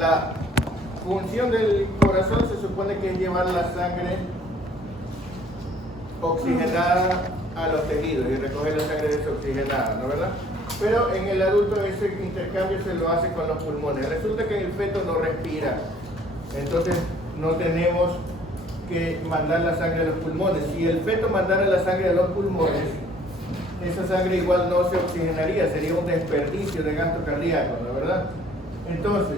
La función del corazón se supone que es llevar la sangre oxigenada a los tejidos y recoger la sangre desoxigenada, ¿no verdad? Pero en el adulto ese intercambio se lo hace con los pulmones. Resulta que el feto no respira, entonces no tenemos que mandar la sangre a los pulmones. Si el feto mandara la sangre a los pulmones, esa sangre igual no se oxigenaría, sería un desperdicio de gasto cardíaco, ¿no verdad? Entonces,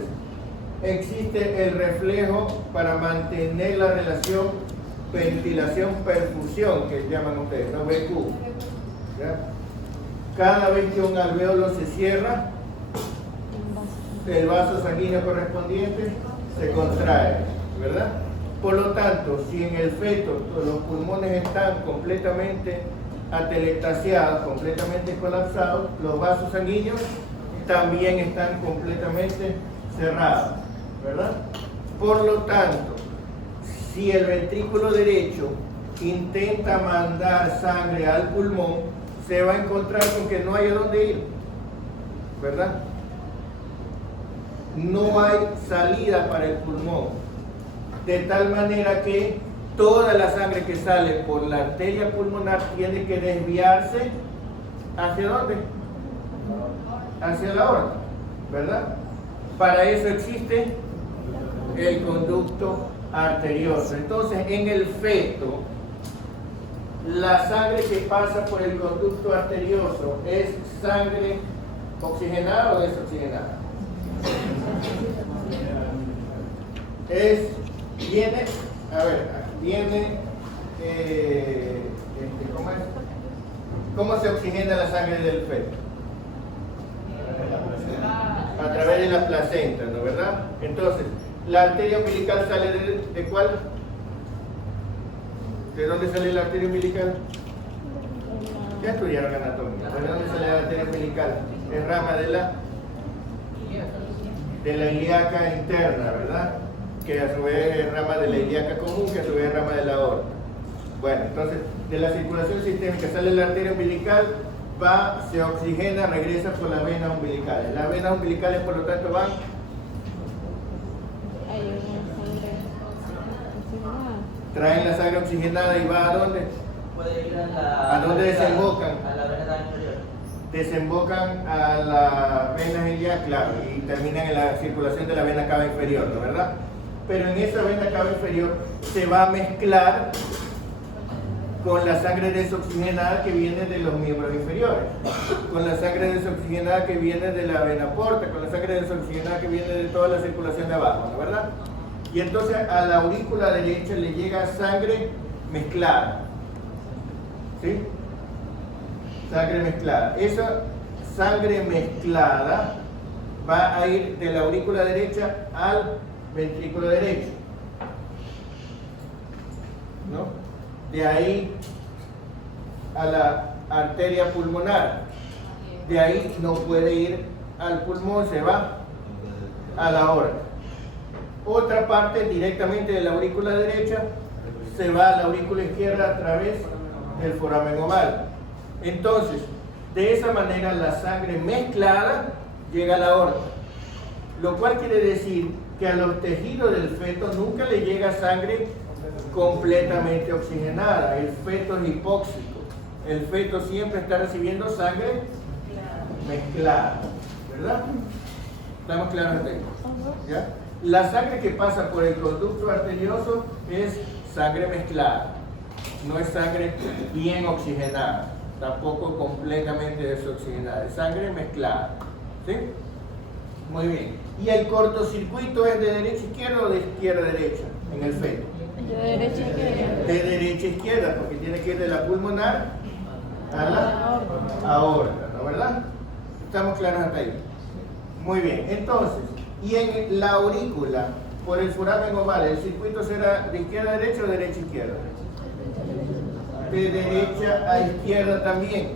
existe el reflejo para mantener la relación ventilación-perfusión, que llaman ustedes, ¿no? VQ. ¿Ya? Cada vez que un alveolo se cierra, el vaso sanguíneo correspondiente se contrae, ¿verdad? Por lo tanto, si en el feto los pulmones están completamente atelectasiados, completamente colapsados, los vasos sanguíneos también están completamente cerrados, ¿verdad? Por lo tanto, si el ventrículo derecho intenta mandar sangre al pulmón, se va a encontrar con que no hay a dónde ir, ¿verdad? No hay salida para el pulmón, de tal manera que toda la sangre que sale por la arteria pulmonar tiene que desviarse ¿hacia dónde? Hacia la aorta, ¿verdad? Para eso existe el conducto arterioso. Entonces, en el feto, la sangre que pasa por el conducto arterioso es sangre oxigenada o desoxigenada. ¿Cómo se oxigena la sangre del feto? A través de la placenta, ¿no verdad? Entonces, la arteria umbilical sale ¿de cuál? ¿De dónde sale la arteria umbilical? Ya estudiaron anatomía. ¿De dónde sale la arteria umbilical? Es rama de la ilíaca interna, ¿verdad? Que a su vez es rama de la ilíaca común, que a su vez es rama de la aorta. Bueno, entonces, de la circulación sistémica sale la arteria umbilical, se oxigena, regresa por las venas umbilicales. Las venas umbilicales, por lo tanto, van traen la sangre oxigenada y va ¿a dónde? Puede ir a dónde desembocan? A la vena cava inferior. Desembocan a la vena ilíaca, claro, y terminan en la circulación de la vena cava inferior, ¿no verdad? Pero en esa vena cava inferior se va a mezclar con la sangre desoxigenada que viene de los miembros inferiores, con la sangre desoxigenada que viene de la vena porta, con la sangre desoxigenada que viene de toda la circulación de abajo, ¿no verdad? Y entonces a la aurícula derecha le llega sangre mezclada, ¿sí? Sangre mezclada. Esa sangre mezclada va a ir de la aurícula derecha al ventrículo derecho, ¿no? De ahí a la arteria pulmonar, de ahí no puede ir al pulmón, se va a la aorta. Otra parte directamente de la aurícula derecha se va a la aurícula izquierda a través del foramen oval. Entonces, de esa manera la sangre mezclada llega a la aorta, lo cual quiere decir que a los tejidos del feto nunca le llega sangre completamente oxigenada. El feto es hipóxico, el feto siempre está recibiendo sangre mezclada, ¿verdad? ¿Estamos claros hasta ahí? ¿Ya? La sangre que pasa por el conducto arterioso es sangre mezclada, no es sangre bien oxigenada, tampoco completamente desoxigenada, es sangre mezclada, ¿sí? Muy bien. ¿Y el cortocircuito es de derecha a izquierda o de izquierda a derecha en el feto? De derecha a izquierda. De derecha a izquierda, porque tiene que ir de la pulmonar a la aorta, ¿no verdad? ¿Estamos claros hasta ahí? Muy bien, entonces, y en la aurícula, por el foramen oval, ¿el circuito será de izquierda a derecha o de derecha a izquierda? De derecha a izquierda también.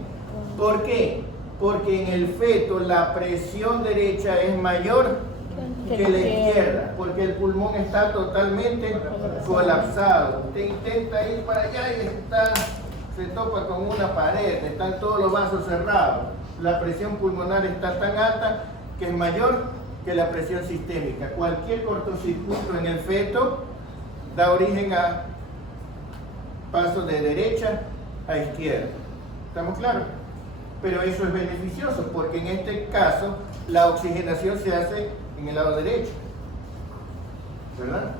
¿Por qué? Porque en el feto la presión derecha es mayor que la izquierda, porque el pulmón está totalmente colapsado. Usted intenta ir para allá y se topa con una pared, están todos los vasos cerrados. La presión pulmonar está tan alta que es mayor que la presión sistémica. Cualquier cortocircuito en el feto da origen a pasos de derecha a izquierda. ¿Estamos claros? Pero eso es beneficioso porque en este caso la oxigenación se hace en el lado derecho, ¿verdad?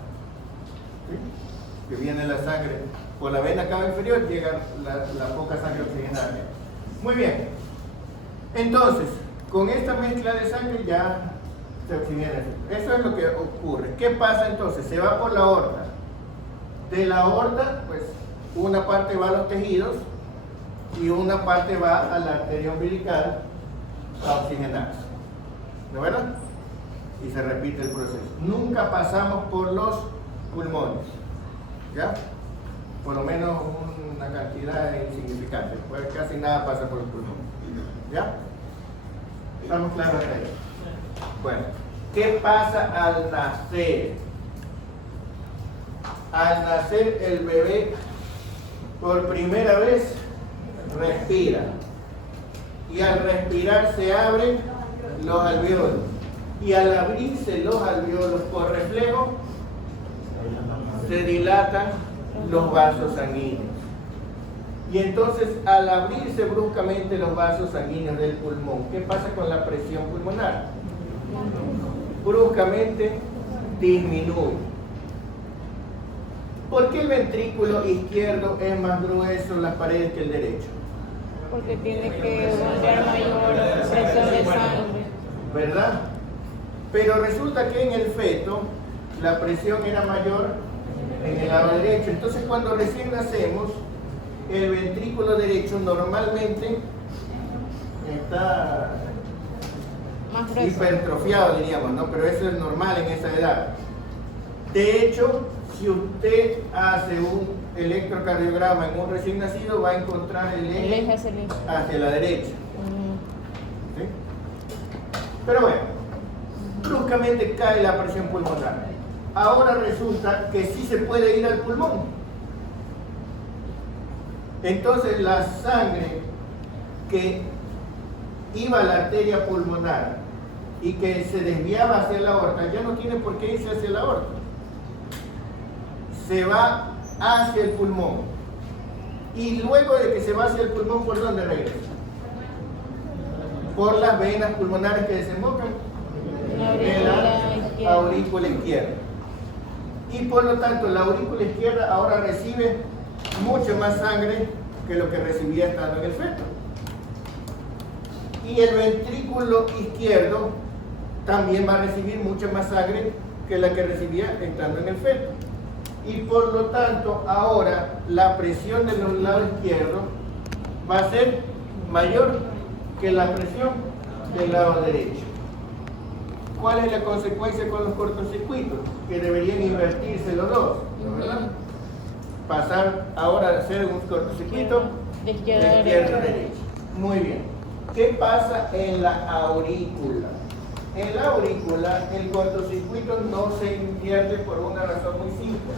¿Sí? Que viene la sangre por la vena cava inferior, llega la poca sangre oxigenada. Muy bien. Entonces, con esta mezcla de sangre ya se oxigena. Eso es lo que ocurre. ¿Qué pasa entonces? Se va por la aorta. De la aorta, pues, una parte va a los tejidos y una parte va a la arteria umbilical a oxigenarse. ¿No es verdad? Y se repite el proceso. Nunca pasamos por los pulmones. ¿Ya? Por lo menos una cantidad insignificante. Pues casi nada pasa por los pulmones. ¿Ya? ¿Estamos claros de ahí? Bueno, ¿qué pasa al nacer? Al nacer el bebé por primera vez respira. Y al respirar se abren los alveolos. Y al abrirse los alveolos por reflejo, se dilatan los vasos sanguíneos. Y entonces, al abrirse bruscamente los vasos sanguíneos del pulmón, ¿qué pasa con la presión pulmonar? Bruscamente disminuye. ¿Por qué el ventrículo izquierdo es más grueso en las paredes que el derecho? Porque tiene que bombear mayor presión de sangre. ¿Verdad? Pero resulta que en el feto la presión era mayor en el lado derecho. Entonces, cuando recién nacemos, el ventrículo derecho normalmente está Más grueso. hipertrofiado, diríamos, ¿no? Pero eso es normal en esa edad. De hecho, si usted hace un electrocardiograma en un recién nacido, va a encontrar el El eje eje hacia el eje. hacia la derecha. ¿Sí? Pero bueno, bruscamente cae la presión pulmonar. Ahora resulta que sí se puede ir al pulmón. Entonces la sangre que iba a la arteria pulmonar y que se desviaba hacia la aorta, ya no tiene por qué irse hacia la aorta. Se va hacia el pulmón. Y luego de que se va hacia el pulmón, ¿por dónde regresa? Por las venas pulmonares que desembocan en la aurícula izquierda. Y por lo tanto, la aurícula izquierda ahora recibe mucho más sangre que lo que recibía estando en el feto. Y el ventrículo izquierdo también va a recibir mucha más sangre que la que recibía estando en el feto. Y por lo tanto, ahora la presión del lado izquierdo va a ser mayor que la presión del lado derecho. ¿Cuál es la consecuencia con los cortocircuitos? Que deberían invertirse los dos, ¿no, verdad? Pasar ahora a hacer un cortocircuito De izquierda a izquierda a derecha. Muy bien. ¿Qué pasa en la aurícula? En la aurícula el cortocircuito no se invierte por una razón muy simple.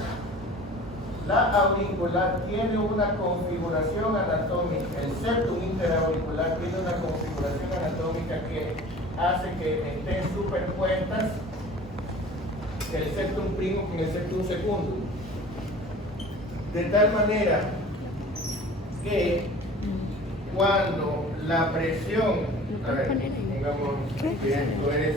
La aurícula tiene una configuración anatómica, el septum interauricular tiene una configuración anatómica que hace que estén superpuestas el septum primo con el septum secundum. De tal manera que cuando la presión, a ver, digamos que esto es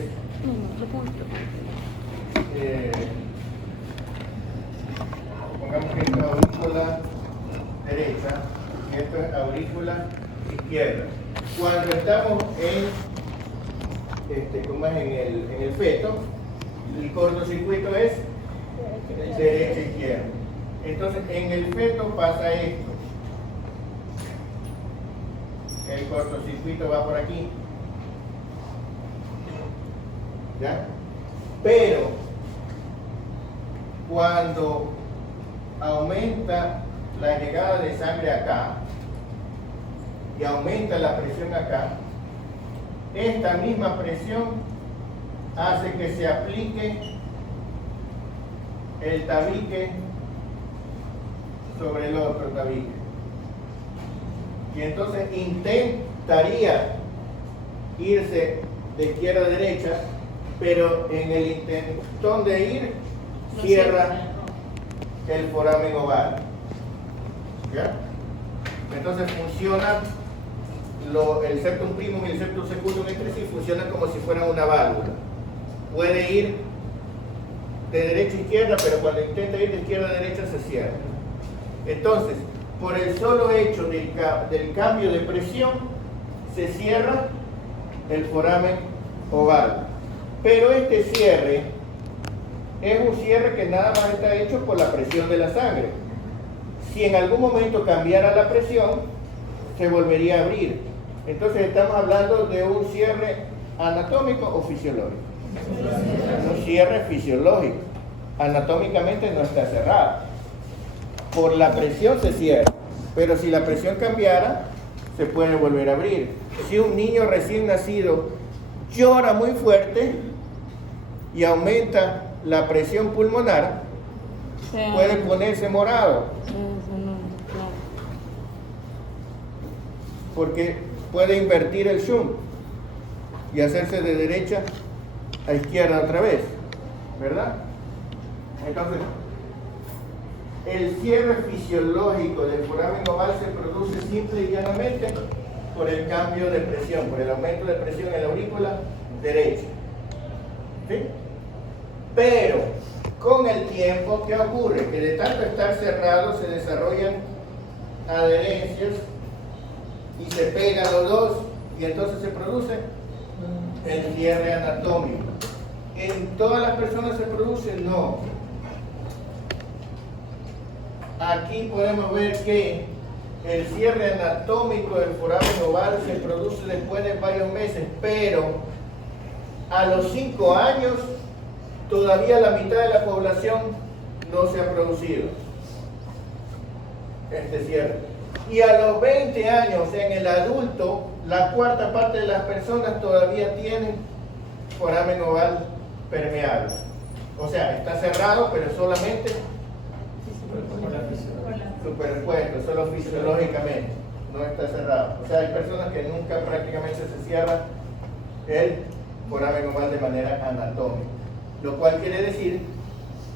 pongamos que esto es aurícula derecha y esto es aurícula izquierda. Cuando estamos como es en el feto, el cortocircuito es derecha-izquierda. Entonces, en el feto pasa esto. El cortocircuito va por aquí. ¿Ya? Pero, cuando aumenta la llegada de sangre acá y aumenta la presión acá, esta misma presión hace que se aplique el tabique sobre el otro tabique. Y entonces intentaría irse de izquierda a derecha, pero en el intentón de ir, cierra el foramen oval. ¿Ya? Entonces funciona el septum primum y el septum secundum entre sí, funcionan como si fueran una válvula. Puede ir de derecha a izquierda, pero cuando intenta ir de izquierda a derecha se cierra. Entonces, por el solo hecho del cambio de presión, se cierra el foramen oval. Pero este cierre es un cierre que nada más está hecho por la presión de la sangre. Si en algún momento cambiara la presión, se volvería a abrir. Entonces estamos hablando de un cierre anatómico o fisiológico. Un cierre fisiológico. Anatómicamente no está cerrado. Por la presión se cierra. Pero si la presión cambiara, se puede volver a abrir. Si un niño recién nacido llora muy fuerte y aumenta la presión pulmonar, puede ponerse morado. Porque puede invertir el shunt y hacerse de derecha a izquierda otra vez, ¿verdad? Entonces, el cierre fisiológico del foramen oval se produce simple y llanamente por el cambio de presión, por el aumento de presión en la aurícula derecha. ¿Sí? Pero con el tiempo, ¿qué ocurre? Que de tanto estar cerrado se desarrollan adherencias y se pegan los dos y entonces se produce el cierre anatómico. ¿En todas las personas se produce? No. Aquí podemos ver que el cierre anatómico del foramen oval se produce después de varios meses, pero a los 5 años todavía la mitad de la población no se ha producido este cierre. Y a los 20 años en el adulto, la cuarta parte de las personas todavía tienen foramen oval permeable. O sea, está cerrado, pero solamente superpuesto, solo fisiológicamente, no está cerrado. O sea, hay personas que nunca prácticamente se cierra el foramen oval de manera anatómica. Lo cual quiere decir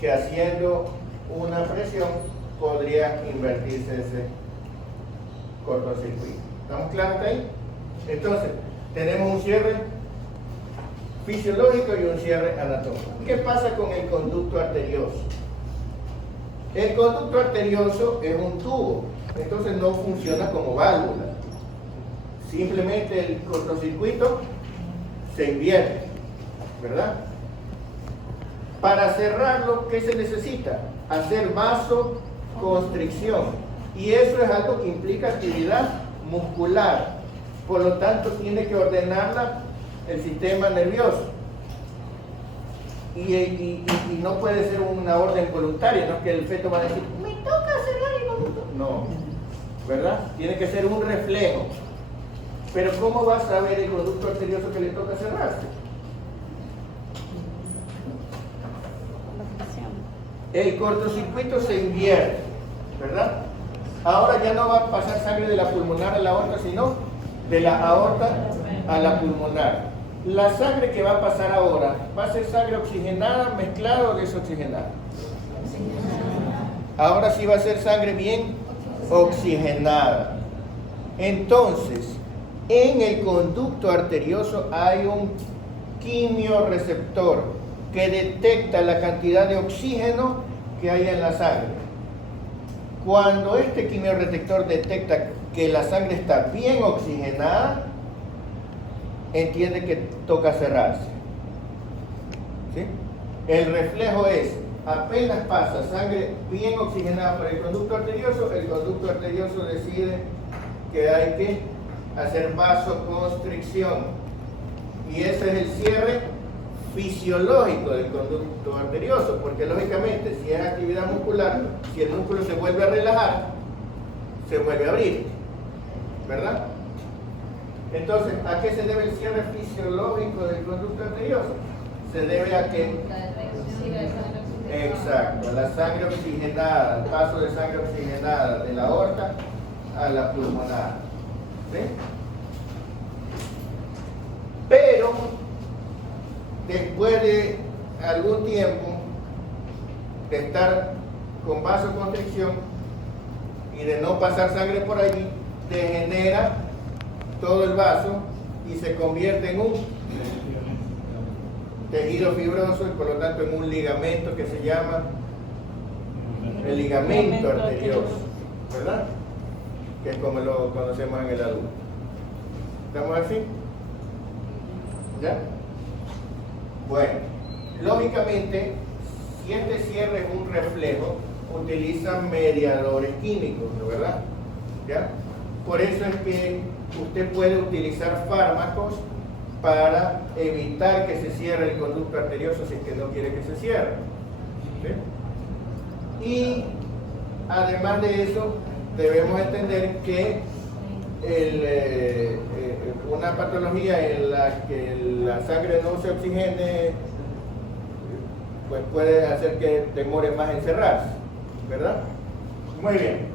que haciendo una presión podría invertirse ese cortocircuito. ¿Estamos claros ahí? Entonces, tenemos un cierre fisiológico y un cierre anatómico. ¿Qué pasa con el conducto arterioso? El conducto arterioso es un tubo, entonces no funciona como válvula. Simplemente el cortocircuito se invierte, ¿verdad? Para cerrarlo, ¿qué se necesita? Hacer vasoconstricción. Y eso es algo que implica actividad muscular. Por lo tanto, tiene que ordenarla el sistema nervioso. Y no puede ser una orden voluntaria, no es que el feto va a decir, me toca cerrar el conducto. No, ¿verdad? Tiene que ser un reflejo. Pero ¿cómo va a saber el conducto arterioso que le toca cerrarse? El cortocircuito se invierte, ¿verdad? Ahora ya no va a pasar sangre de la pulmonar a la aorta, sino de la aorta a la pulmonar. La sangre que va a pasar ahora va a ser sangre oxigenada, mezclada o desoxigenada. Ahora sí va a ser sangre bien oxigenada. Entonces, en el conducto arterioso hay un quimiorreceptor que detecta la cantidad de oxígeno que hay en la sangre. Cuando este quimiorreceptor detecta que la sangre está bien oxigenada, entiende que toca cerrarse. ¿Sí? El reflejo es, apenas pasa sangre bien oxigenada por el conducto arterioso decide que hay que hacer vasoconstricción. Y ese es el cierre fisiológico del conducto arterioso, porque lógicamente si es actividad muscular, si el músculo se vuelve a relajar, se vuelve a abrir, ¿verdad? Entonces, ¿a qué se debe el cierre fisiológico del conducto arterioso? Se debe a que, exacto, la sangre oxigenada, el paso de sangre oxigenada de la aorta a la pulmonar, ¿sí? Pero después de algún tiempo de estar con vasoconstricción y de no pasar sangre por allí, degenera todo el vaso y se convierte en un tejido fibroso y por lo tanto en un ligamento que se llama el ligamento arterioso, ¿verdad? Que es como lo conocemos en el adulto. ¿Estamos así? ¿Ya? Bueno, lógicamente, si este cierre es un reflejo, utilizan mediadores químicos, ¿no? ¿Verdad? ¿Ya? Por eso es que usted puede utilizar fármacos para evitar que se cierre el conducto arterioso si es que no quiere que se cierre. ¿Sí? Y además de eso, debemos entender que una patología en la que la sangre no se oxigene pues puede hacer que demore más en cerrarse, ¿verdad? Muy bien.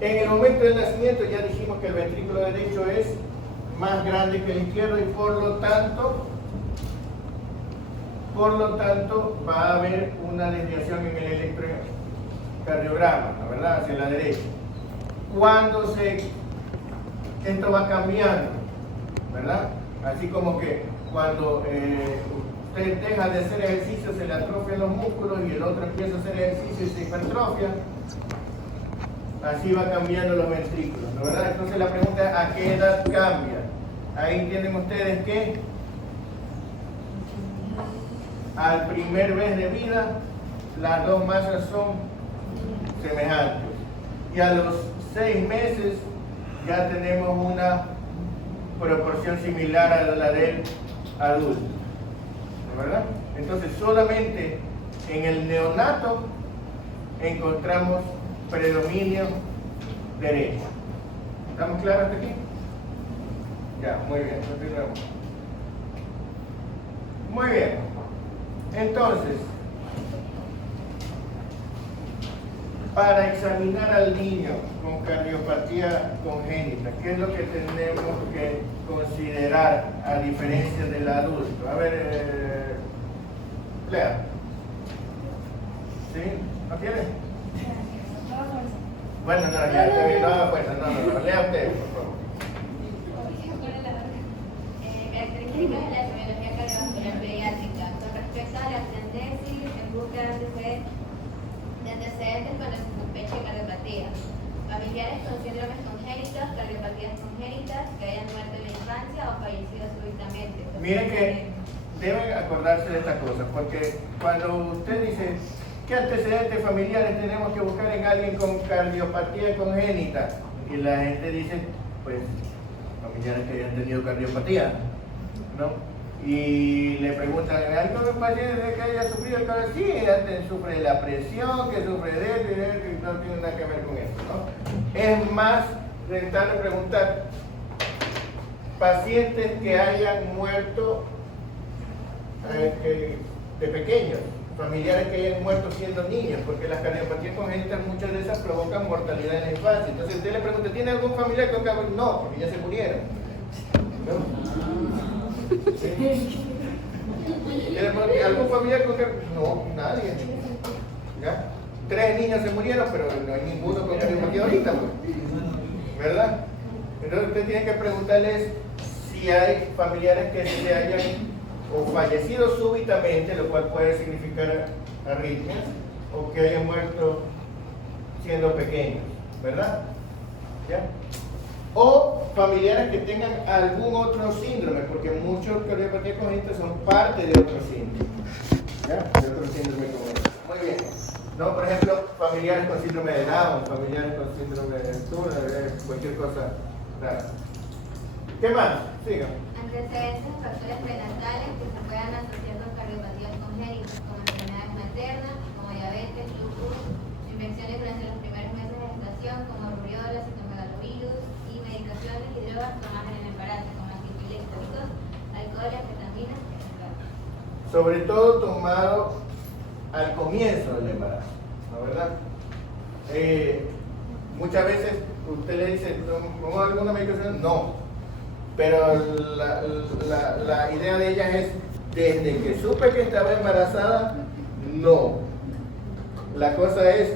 En el momento del nacimiento ya dijimos que el ventrículo derecho es más grande que el izquierdo y por lo tanto va a haber una desviación en el electrocardiograma, ¿no? ¿Verdad? Hacia la derecha. Cuando esto va cambiando, ¿verdad? Así como que cuando usted deja de hacer ejercicio se le atrofian los músculos y el otro empieza a hacer ejercicio y se hipertrofia. Así va cambiando los ventrículos, ¿no? ¿Verdad? Entonces la pregunta es, ¿a qué edad cambia? Ahí entienden ustedes que al primer mes de vida las dos masas son semejantes y a los 6 meses ya tenemos una proporción similar a la del adulto, ¿no? ¿Verdad? Entonces solamente en el neonato encontramos predominio derecho. ¿Estamos claros hasta aquí? Ya, muy bien, continuamos. Muy bien. Entonces, para examinar al niño con cardiopatía congénita, ¿qué es lo que tenemos que considerar a diferencia del adulto? A ver, lea. ¿Sí? ¿No quiere? Bueno, no, ya, pues, no, lea usted, por favor. Características de la semiología cardiovascular pediátrica con respecto a la atendésis en busca de antecedentes cuando se sospecha de cardiopatía. Familiares con síndromes congénitos, cardiopatías congénitas que hayan muerto en la infancia o fallecido súbitamente. Miren que deben acordarse de estas cosas, porque cuando usted dice ¿qué antecedentes familiares tenemos que buscar en alguien con cardiopatía congénita? Y la gente dice, pues, familiares que hayan tenido cardiopatía, ¿no? Y le preguntan, ¿hay algún paciente que haya sufrido el corazón? Sí, sufre de la presión, que sufre de esto y no tiene nada que ver con eso, ¿no? Es más rentable preguntar pacientes que hayan muerto de pequeños, familiares que hayan muerto siendo niños, porque las cardiopatías congénitas, muchas de esas provocan mortalidad en la infancia. Entonces usted le pregunta, ¿tiene algún familiar con cardiopatía? No, porque ya se murieron, ¿no? ¿Sí? ¿Algún familiar con cardiopatía? No, nadie. ¿Ya? 3 niños se murieron, pero no hay ninguno con cardiopatía ahorita, pues. ¿Verdad? Entonces usted tiene que preguntarles si hay familiares que se hayan o fallecido súbitamente, lo cual puede significar arritmias, o que hayan muerto siendo pequeños, ¿verdad? ¿Ya? O familiares que tengan algún otro síndrome, porque muchos cardiopatías congénitas son parte de otro síndrome, ¿ya? De otro síndrome congénito. Muy bien. ¿No? Por ejemplo, familiares con síndrome de Down, familiares con síndrome de Turner, cualquier cosa rara. ¿Qué más? Siga. Antecedentes de factores prenatales que se puedan asociar con cardiopatías congénitas, como enfermedades maternas, como diabetes, lupus, infecciones durante los primeros meses de gestación, como rubiola, citomegalovirus, y medicaciones y drogas tomadas en el embarazo, como antiepilépticos, alcohol, anfetaminas, etc. Sobre todo tomado al comienzo del embarazo, ¿no? ¿Verdad? Muchas veces usted le dice, ¿tomó alguna medicación? No. Pero la idea de ellas es, desde que supe que estaba embarazada, no. La cosa es,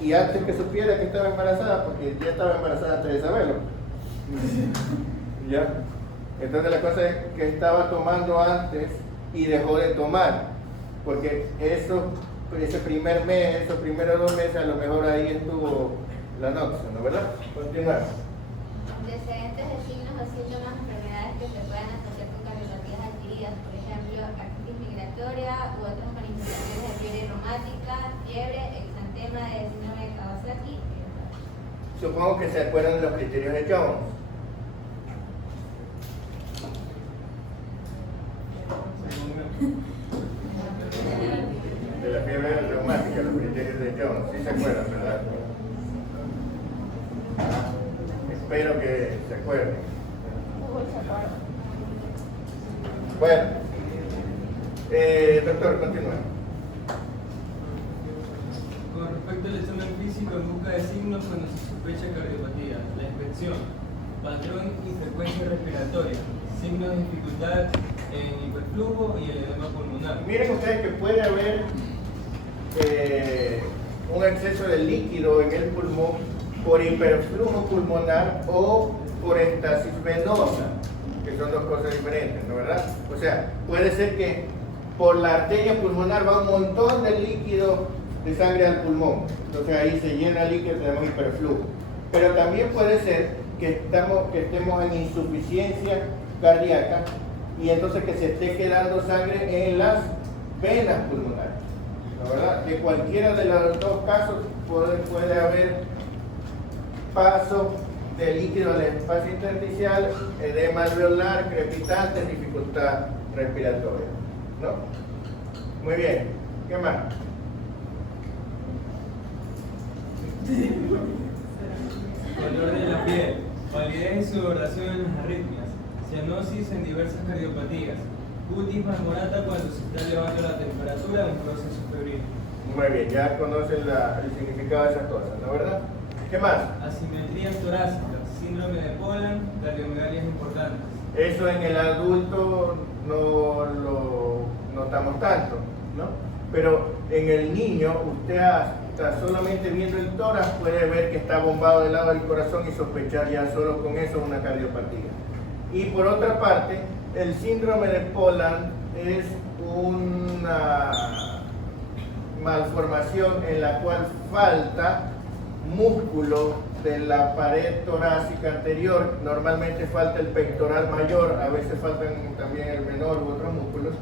y antes que supiera que estaba embarazada, porque ya estaba embarazada antes de saberlo. ¿Ya? Entonces la cosa es que estaba tomando antes y dejó de tomar, porque ese primer mes, esos primeros 2 meses, a lo mejor ahí estuvo la noxia, ¿no? ¿Verdad? Continuar. Antecedentes de signos o síntomas de enfermedades que se puedan asociar con cardiopatías adquiridas, por ejemplo, artritis migratoria u otras manifestaciones de fiebre reumática, fiebre, exantema de síndrome de Kawasaki. Supongo que se acuerdan de los criterios de Jones. De la fiebre reumática, los criterios de Jones, sí se acuerdan, ¿verdad? Espero que se acuerden. Bueno, doctor, continúa. Con respecto al examen físico en busca de signos cuando se sospecha cardiopatía, la inspección, patrón y frecuencia respiratoria, signos de dificultad en hiperflujo y el edema pulmonar. Miren ustedes que puede haber un exceso de líquido en el pulmón por hiperflujo pulmonar o por estasis venosa, que son 2 cosas diferentes, ¿no? ¿Verdad? O sea, puede ser que por la arteria pulmonar va un montón de líquido de sangre al pulmón, entonces ahí se llena el líquido, tenemos hiperflujo. Pero también puede ser que estemos en insuficiencia cardíaca y entonces que se esté quedando sangre en las venas pulmonares, ¿no? ¿Verdad? De cualquiera de los 2 casos puede haber paso de líquido al espacio intersticial, edema alveolar, crepitante, dificultad respiratoria, ¿no? Muy bien, ¿qué más? Color de la piel, palidez y sudoración en las arritmias, cianosis en diversas cardiopatías, cutis marmorata cuando se está elevando la temperatura en un proceso febril. Muy bien, ya conocen el significado de esas cosas, ¿no? ¿Verdad? ¿Qué más? Asimetrías torácicas, síndrome de Poland, cardiomegalias importantes. Eso en el adulto no lo notamos tanto, ¿no? Pero en el niño, usted hasta solamente viendo el tórax puede ver que está bombado del lado del corazón y sospechar ya solo con eso una cardiopatía. Y por otra parte, el síndrome de Poland es una malformación en la cual falta músculo de la pared torácica anterior, normalmente falta el pectoral mayor, a veces faltan también el menor u otros músculos,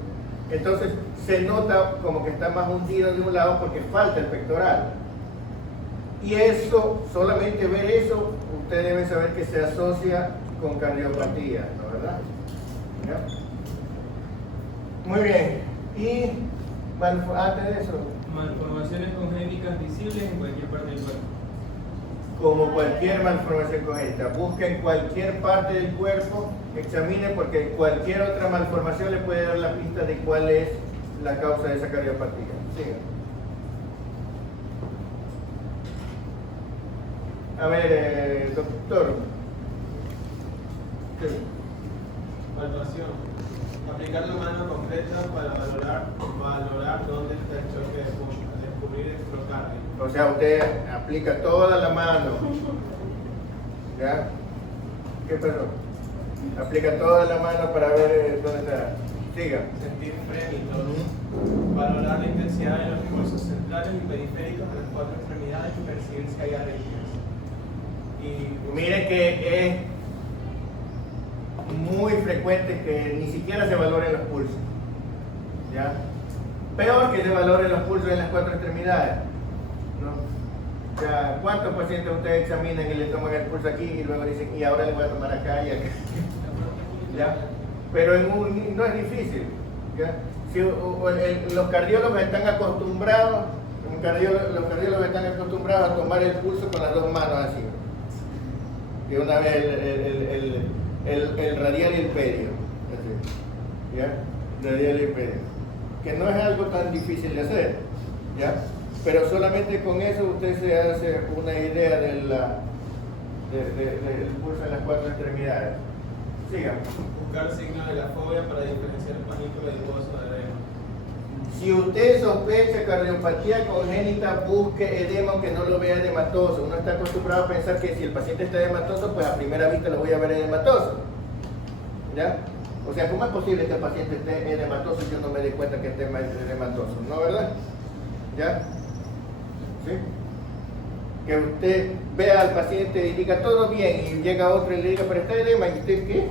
entonces se nota como que está más hundido de un lado porque falta el pectoral. Y eso, solamente ver eso, usted debe saber que se asocia con cardiopatía, ¿no? ¿Verdad? ¿Ya? Muy bien. Y antes de eso, Malformaciones congénitas visibles en cualquier parte del cuerpo. como cualquier malformación congénita, busque en cualquier parte del cuerpo, examine porque cualquier otra malformación le puede dar la pista de cuál es la causa de esa cardiopatía. Siga. A ver, doctor. Sí. Evaluación. Aplicar la mano completa para valorar dónde está el choque de punta, descubrir el miocardio. O sea, usted aplica toda la mano. ¿Ya? ¿Qué pasó? Aplica toda la mano para ver dónde está. Siga. Sentir frémitos. Valorar la intensidad de los pulsos centrales y periféricos de las 4 extremidades y percibir si hay arritmias. Y Mire que es muy frecuente que ni siquiera se valoren los pulsos. ¿Ya? Peor que se valoren los pulsos en las 4 extremidades, ¿no? O sea, ¿cuántos pacientes ustedes examinan y le toman el pulso aquí y luego dicen, y ahora le voy a tomar acá y acá? ¿Ya? Pero no es difícil, ¿ya? Si los cardiólogos están acostumbrados, los cardiólogos están acostumbrados a tomar el pulso con las 2 manos así. De una vez el radial y el perio. Así, ¿ya? Radial y el perio. Que no es algo tan difícil de hacer, ¿ya? Pero solamente con eso usted se hace una idea del pulso en las 4 extremidades. Sigan. Buscar signos de la fobia para diferenciar pánico adiposo de edema. Si usted sospecha cardiopatía congénita, busque edema aunque no lo vea edematoso. Uno está acostumbrado a pensar que si el paciente está edematoso, pues a primera vista lo voy a ver edematoso. ¿Ya? O sea, ¿cómo es posible que el paciente esté edematoso y yo no me dé cuenta que esté edematoso? ¿No, verdad? ¿Ya? ¿Sí? Que usted vea al paciente y diga todo bien y llega otro y le diga, pero está edema, ¿y usted qué?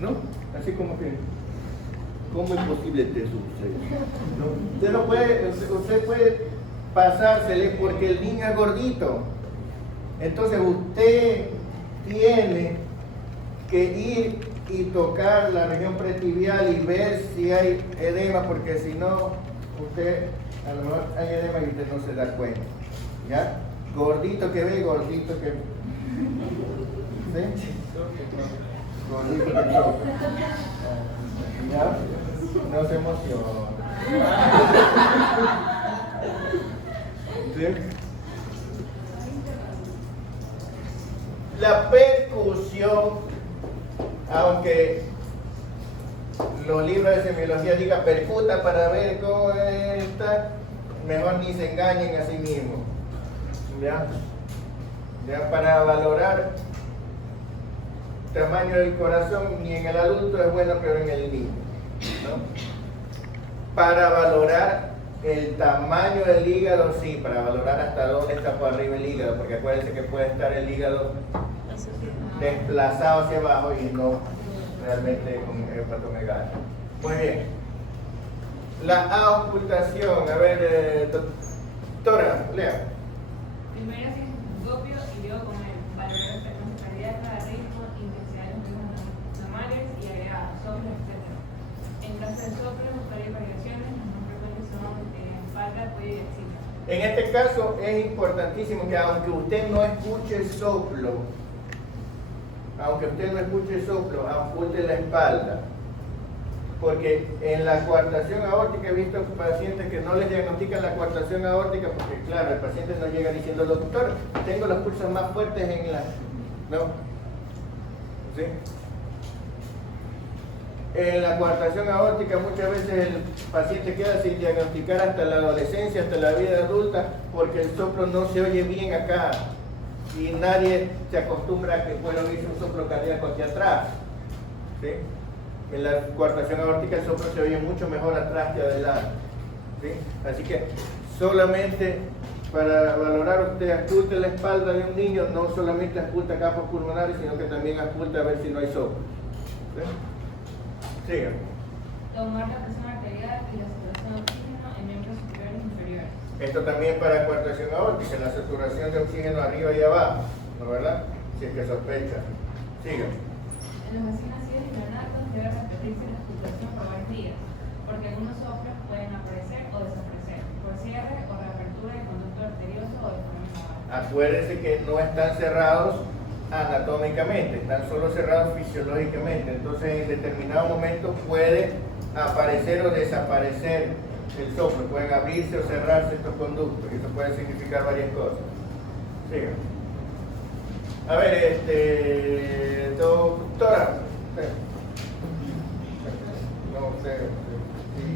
¿No? Así como que, ¿cómo es posible que suceda? ¿No? Usted no puede, usted puede pasársele porque el niño es gordito. Entonces usted tiene que ir y tocar la región pretibial y ver si hay edema, porque si no, usted a lo mejor hay edema y usted no se da cuenta. ¿Ya? Gordito que ve, gordito que... ¿Sí? Gordito que toca. ¿Ya? No se emociona. ¿Sí? La percusión, aunque los libros de semiología digan percuta para ver cómo está, mejor ni se engañen a sí mismos. ¿Ya? Ya para valorar tamaño del corazón, ni en el adulto es bueno, pero en el niño, ¿no? Para valorar el tamaño del hígado, sí, para valorar hasta dónde está por arriba el hígado, porque acuérdense que puede estar el hígado desplazado hacia abajo y no realmente con hepatomegalia. Muy bien. La auscultación, a ver, doctora, lea. Primero es endoscopio y luego con el valorar la frecuencia cardíaca, ritmo, intensidad de los ritmos normales y agregados, soplos, etc. En caso de soplos, buscar variaciones, las más frecuentes son falta, cuello y axila. En este caso es importantísimo que aunque usted no escuche soplo, ausculte la espalda. Porque en la coartación aórtica he visto pacientes que no les diagnostican la coartación aórtica porque, claro, el paciente no llega diciendo, doctor, tengo los pulsos más fuertes en la... ¿No? ¿Sí? En la coartación aórtica muchas veces el paciente queda sin diagnosticar hasta la adolescencia, hasta la vida adulta, porque el soplo no se oye bien acá y nadie se acostumbra a que pueda oírse un soplo cardíaco hacia atrás. ¿Sí? En la coartación aórtica el soplo se oye mucho mejor atrás que adelante. ¿Sí? Así que solamente para valorar usted ausculte la espalda de un niño, no solamente ausculta campos pulmonares, sino que también ausculta a ver si no hay soplo. ¿Sí? Siga. Tomar la presión arterial y la saturación de oxígeno en miembros superiores e inferiores. Esto también para coartación aórtica, la saturación de oxígeno arriba y abajo, ¿no, verdad? Si es que sospecha. Siga. En los vecinos ácidos y neonatos debe repetirse la auscultación por varios días, porque algunos soplos pueden aparecer o desaparecer por cierre o reapertura de conducto arterioso o de forma naval. Acuérdense que no están cerrados anatómicamente, están solo cerrados fisiológicamente, entonces en determinado momento puede aparecer o desaparecer el soplo, pueden abrirse o cerrarse estos conductos y eso puede significar varias cosas. Siga. A ver, doctora. No, usted. Sí.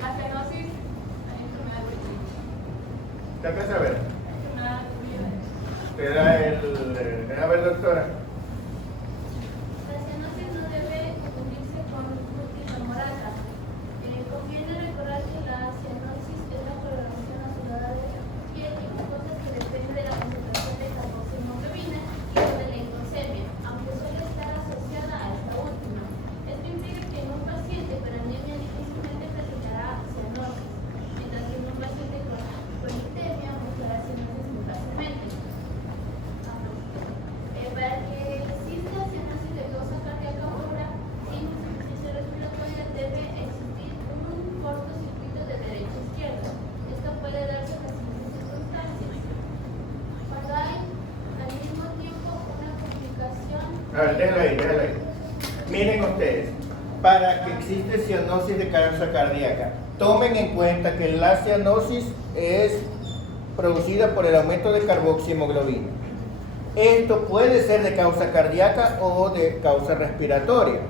La cianosis es enfermedad ¿Te alcanza a ver? enfermedad Te da a ver, doctora. La cianosis no debe confundirse con multifemorata. Conviene recordar que la cianosis es la coloración azulada de la piel y cosas que depende de la concentración de carboximoglobina y de la hipocemia, aunque suele estar asociada a esta última. Esto implica que en un paciente con anemia difícilmente presentará cianosis, mientras que en un paciente con hipolimia mostrará cianosis muy fácilmente. Para que exista cianosis de causa cardíaca pura sin insuficiencia respiratoria debe existir un cortocircuito de derecha a izquierda. Esto puede darse en las siguientes circunstancias. Cuando hay al mismo tiempo una complicación... A ver, déjalo ahí. Miren ustedes, para que existe cianosis de causa cardíaca, tomen en cuenta que la cianosis es producida por el aumento de carboximoglobina. Esto puede ser de causa cardíaca o de causa respiratoria.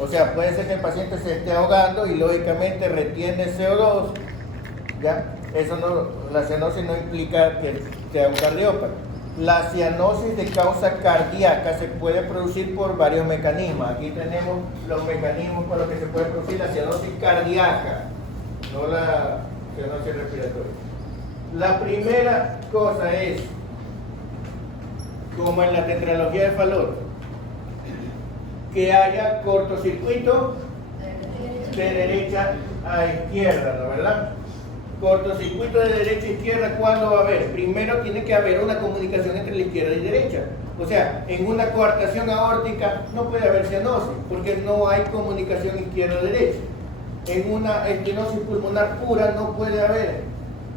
O sea, puede ser que el paciente se esté ahogando y lógicamente retiene CO2. ¿Ya? Eso no, la cianosis no implica que sea un cardiópata. La cianosis de causa cardíaca se puede producir por varios mecanismos. Aquí tenemos los mecanismos por los que se puede producir la cianosis cardíaca, no la cianosis respiratoria. La primera cosa es, como en la tetralogía de Fallot, que haya cortocircuito de derecha a izquierda, ¿no? ¿Verdad? Cortocircuito de derecha a izquierda, ¿cuándo va a haber? Primero tiene que haber una comunicación entre la izquierda y derecha. O sea, en una coartación aórtica no puede haber cianosis, porque no hay comunicación izquierda-derecha. En una estenosis pulmonar pura no puede haber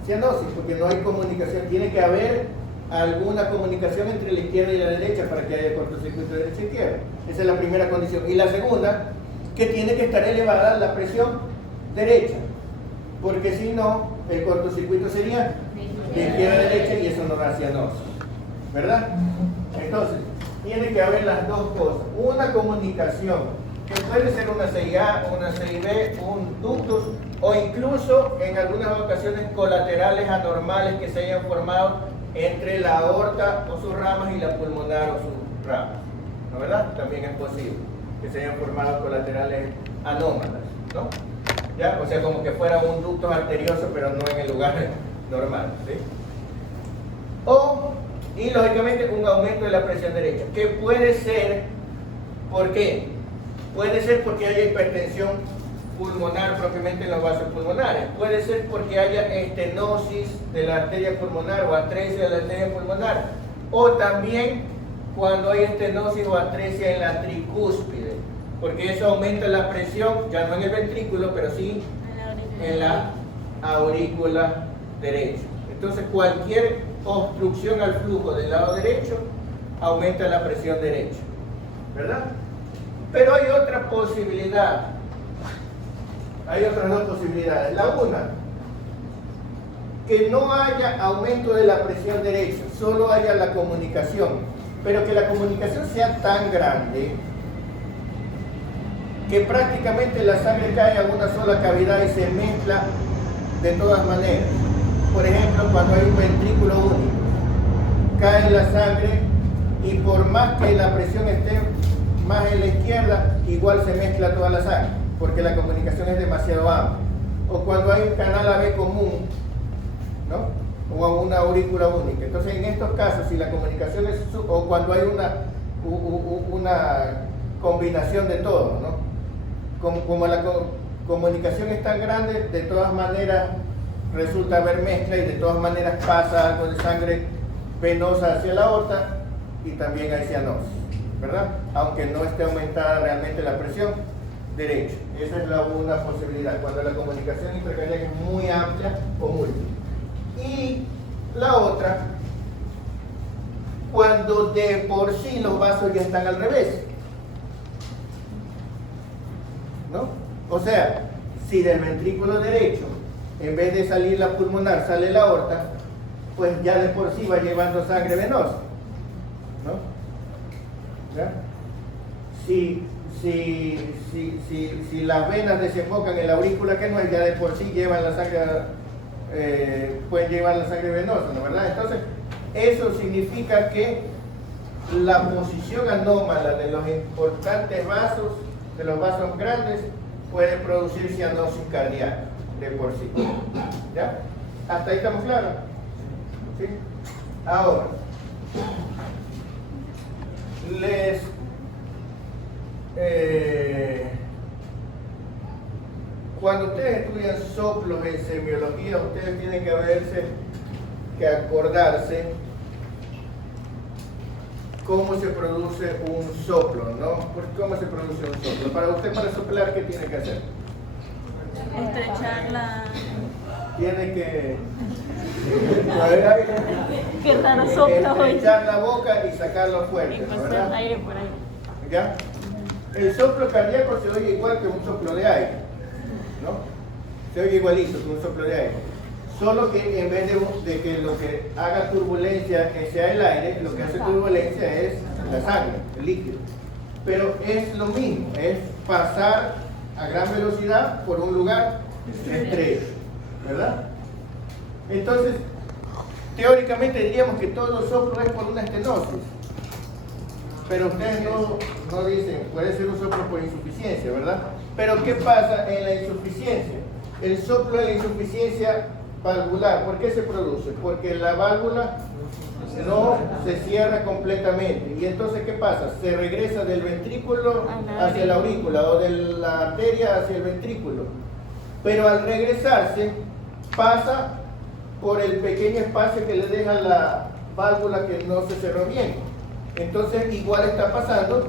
cianosis, porque no hay comunicación. Tiene que haber alguna comunicación entre la izquierda y la derecha para que haya cortocircuito de derecha a izquierda. Esa es la primera condición. Y la segunda, que tiene que estar elevada la presión derecha, porque si no, el cortocircuito sería de izquierda a derecha y eso no da cianosis, ¿verdad? Entonces, tiene que haber las dos cosas. Una comunicación, que puede ser una CIA, una CIB, un ductus, o incluso en algunas ocasiones colaterales anormales que se hayan formado entre la aorta o sus ramas y la pulmonar o sus ramas, ¿no? ¿Verdad? También es posible que se hayan formado colaterales anómalas, ¿no? ¿Ya? O sea, como que fuera un ducto arterioso, pero no en el lugar normal, ¿sí? Y lógicamente un aumento de la presión derecha, que puede ser, ¿por qué? Puede ser porque haya hipertensión pulmonar propiamente en los vasos pulmonares, puede ser porque haya estenosis de la arteria pulmonar o atresia de la arteria pulmonar, o también cuando hay estenosis o atresia en la tricúspide, porque eso aumenta la presión, ya no en el ventrículo, pero sí en la aurícula derecha. Entonces cualquier obstrucción al flujo del lado derecho aumenta la presión derecha, ¿verdad? Pero hay otra posibilidad, hay otras dos posibilidades. La una, que no haya aumento de la presión derecha, solo haya la comunicación, pero que la comunicación sea tan grande que prácticamente la sangre cae a una sola cavidad y se mezcla de todas maneras. Por ejemplo, cuando hay un ventrículo único, cae la sangre y por más que la presión esté más en la izquierda, igual se mezcla toda la sangre, porque la comunicación es demasiado amplia. O cuando hay un canal AB común, ¿no? O una aurícula única. Entonces, en estos casos, si la comunicación es, o cuando hay una combinación de todo, ¿no? Como la comunicación es tan grande, de todas maneras resulta haber mezcla y de todas maneras pasa algo de sangre venosa hacia la aorta y también hay cianosis, ¿verdad? Aunque no esté aumentada realmente la presión derecha. Esa es una posibilidad, cuando la comunicación intracardíaca es muy amplia o múltiple. Y la otra, cuando de por sí los vasos ya están al revés, ¿no? O sea, si del ventrículo derecho, en vez de salir la pulmonar, sale la aorta, pues ya de por sí va llevando sangre venosa, ¿no? ¿Ya? Si las venas desembocan en la aurícula que no es, ya de por sí llevan la sangre, pueden llevar la sangre venosa, ¿no? ¿Verdad? Entonces, eso significa que la posición anómala de los importantes vasos, de los vasos grandes, puede producir cianosis cardíaca de por sí. ¿Ya? ¿Hasta ahí estamos claros? ¿Sí? Ahora, cuando ustedes estudian soplos en semiología, ustedes tienen que acordarse cómo se produce un soplo, ¿no? ¿Cómo se produce un soplo? Para usted, para soplar, ¿qué tiene que hacer? Estrechar la... Tiene que... Qué raro soplo hoy. Estrechar la boca y sacarlo fuerte, Y ¿no? pasar ¿Verdad? aire por ahí. ¿Ya? El soplo cardíaco se oye igual que un soplo de aire, ¿no? Se oye igualito que un soplo de aire. Solo que en vez de que lo que haga turbulencia sea el aire, lo que hace turbulencia es la sangre, el líquido. Pero es lo mismo, es pasar a gran velocidad por un lugar estrecho, ¿verdad? Entonces, teóricamente diríamos que todo soplo es por una estenosis. Pero ustedes no dicen, puede ser un soplo por insuficiencia, ¿verdad? Pero ¿qué pasa en la insuficiencia? El soplo de la insuficiencia valvular, ¿por qué se produce? Porque la válvula no se cierra completamente. Y entonces, ¿qué pasa? Se regresa del ventrículo hacia la aurícula o de la arteria hacia el ventrículo. Pero al regresarse, pasa por el pequeño espacio que le deja la válvula que no se cerró bien. Entonces, igual está pasando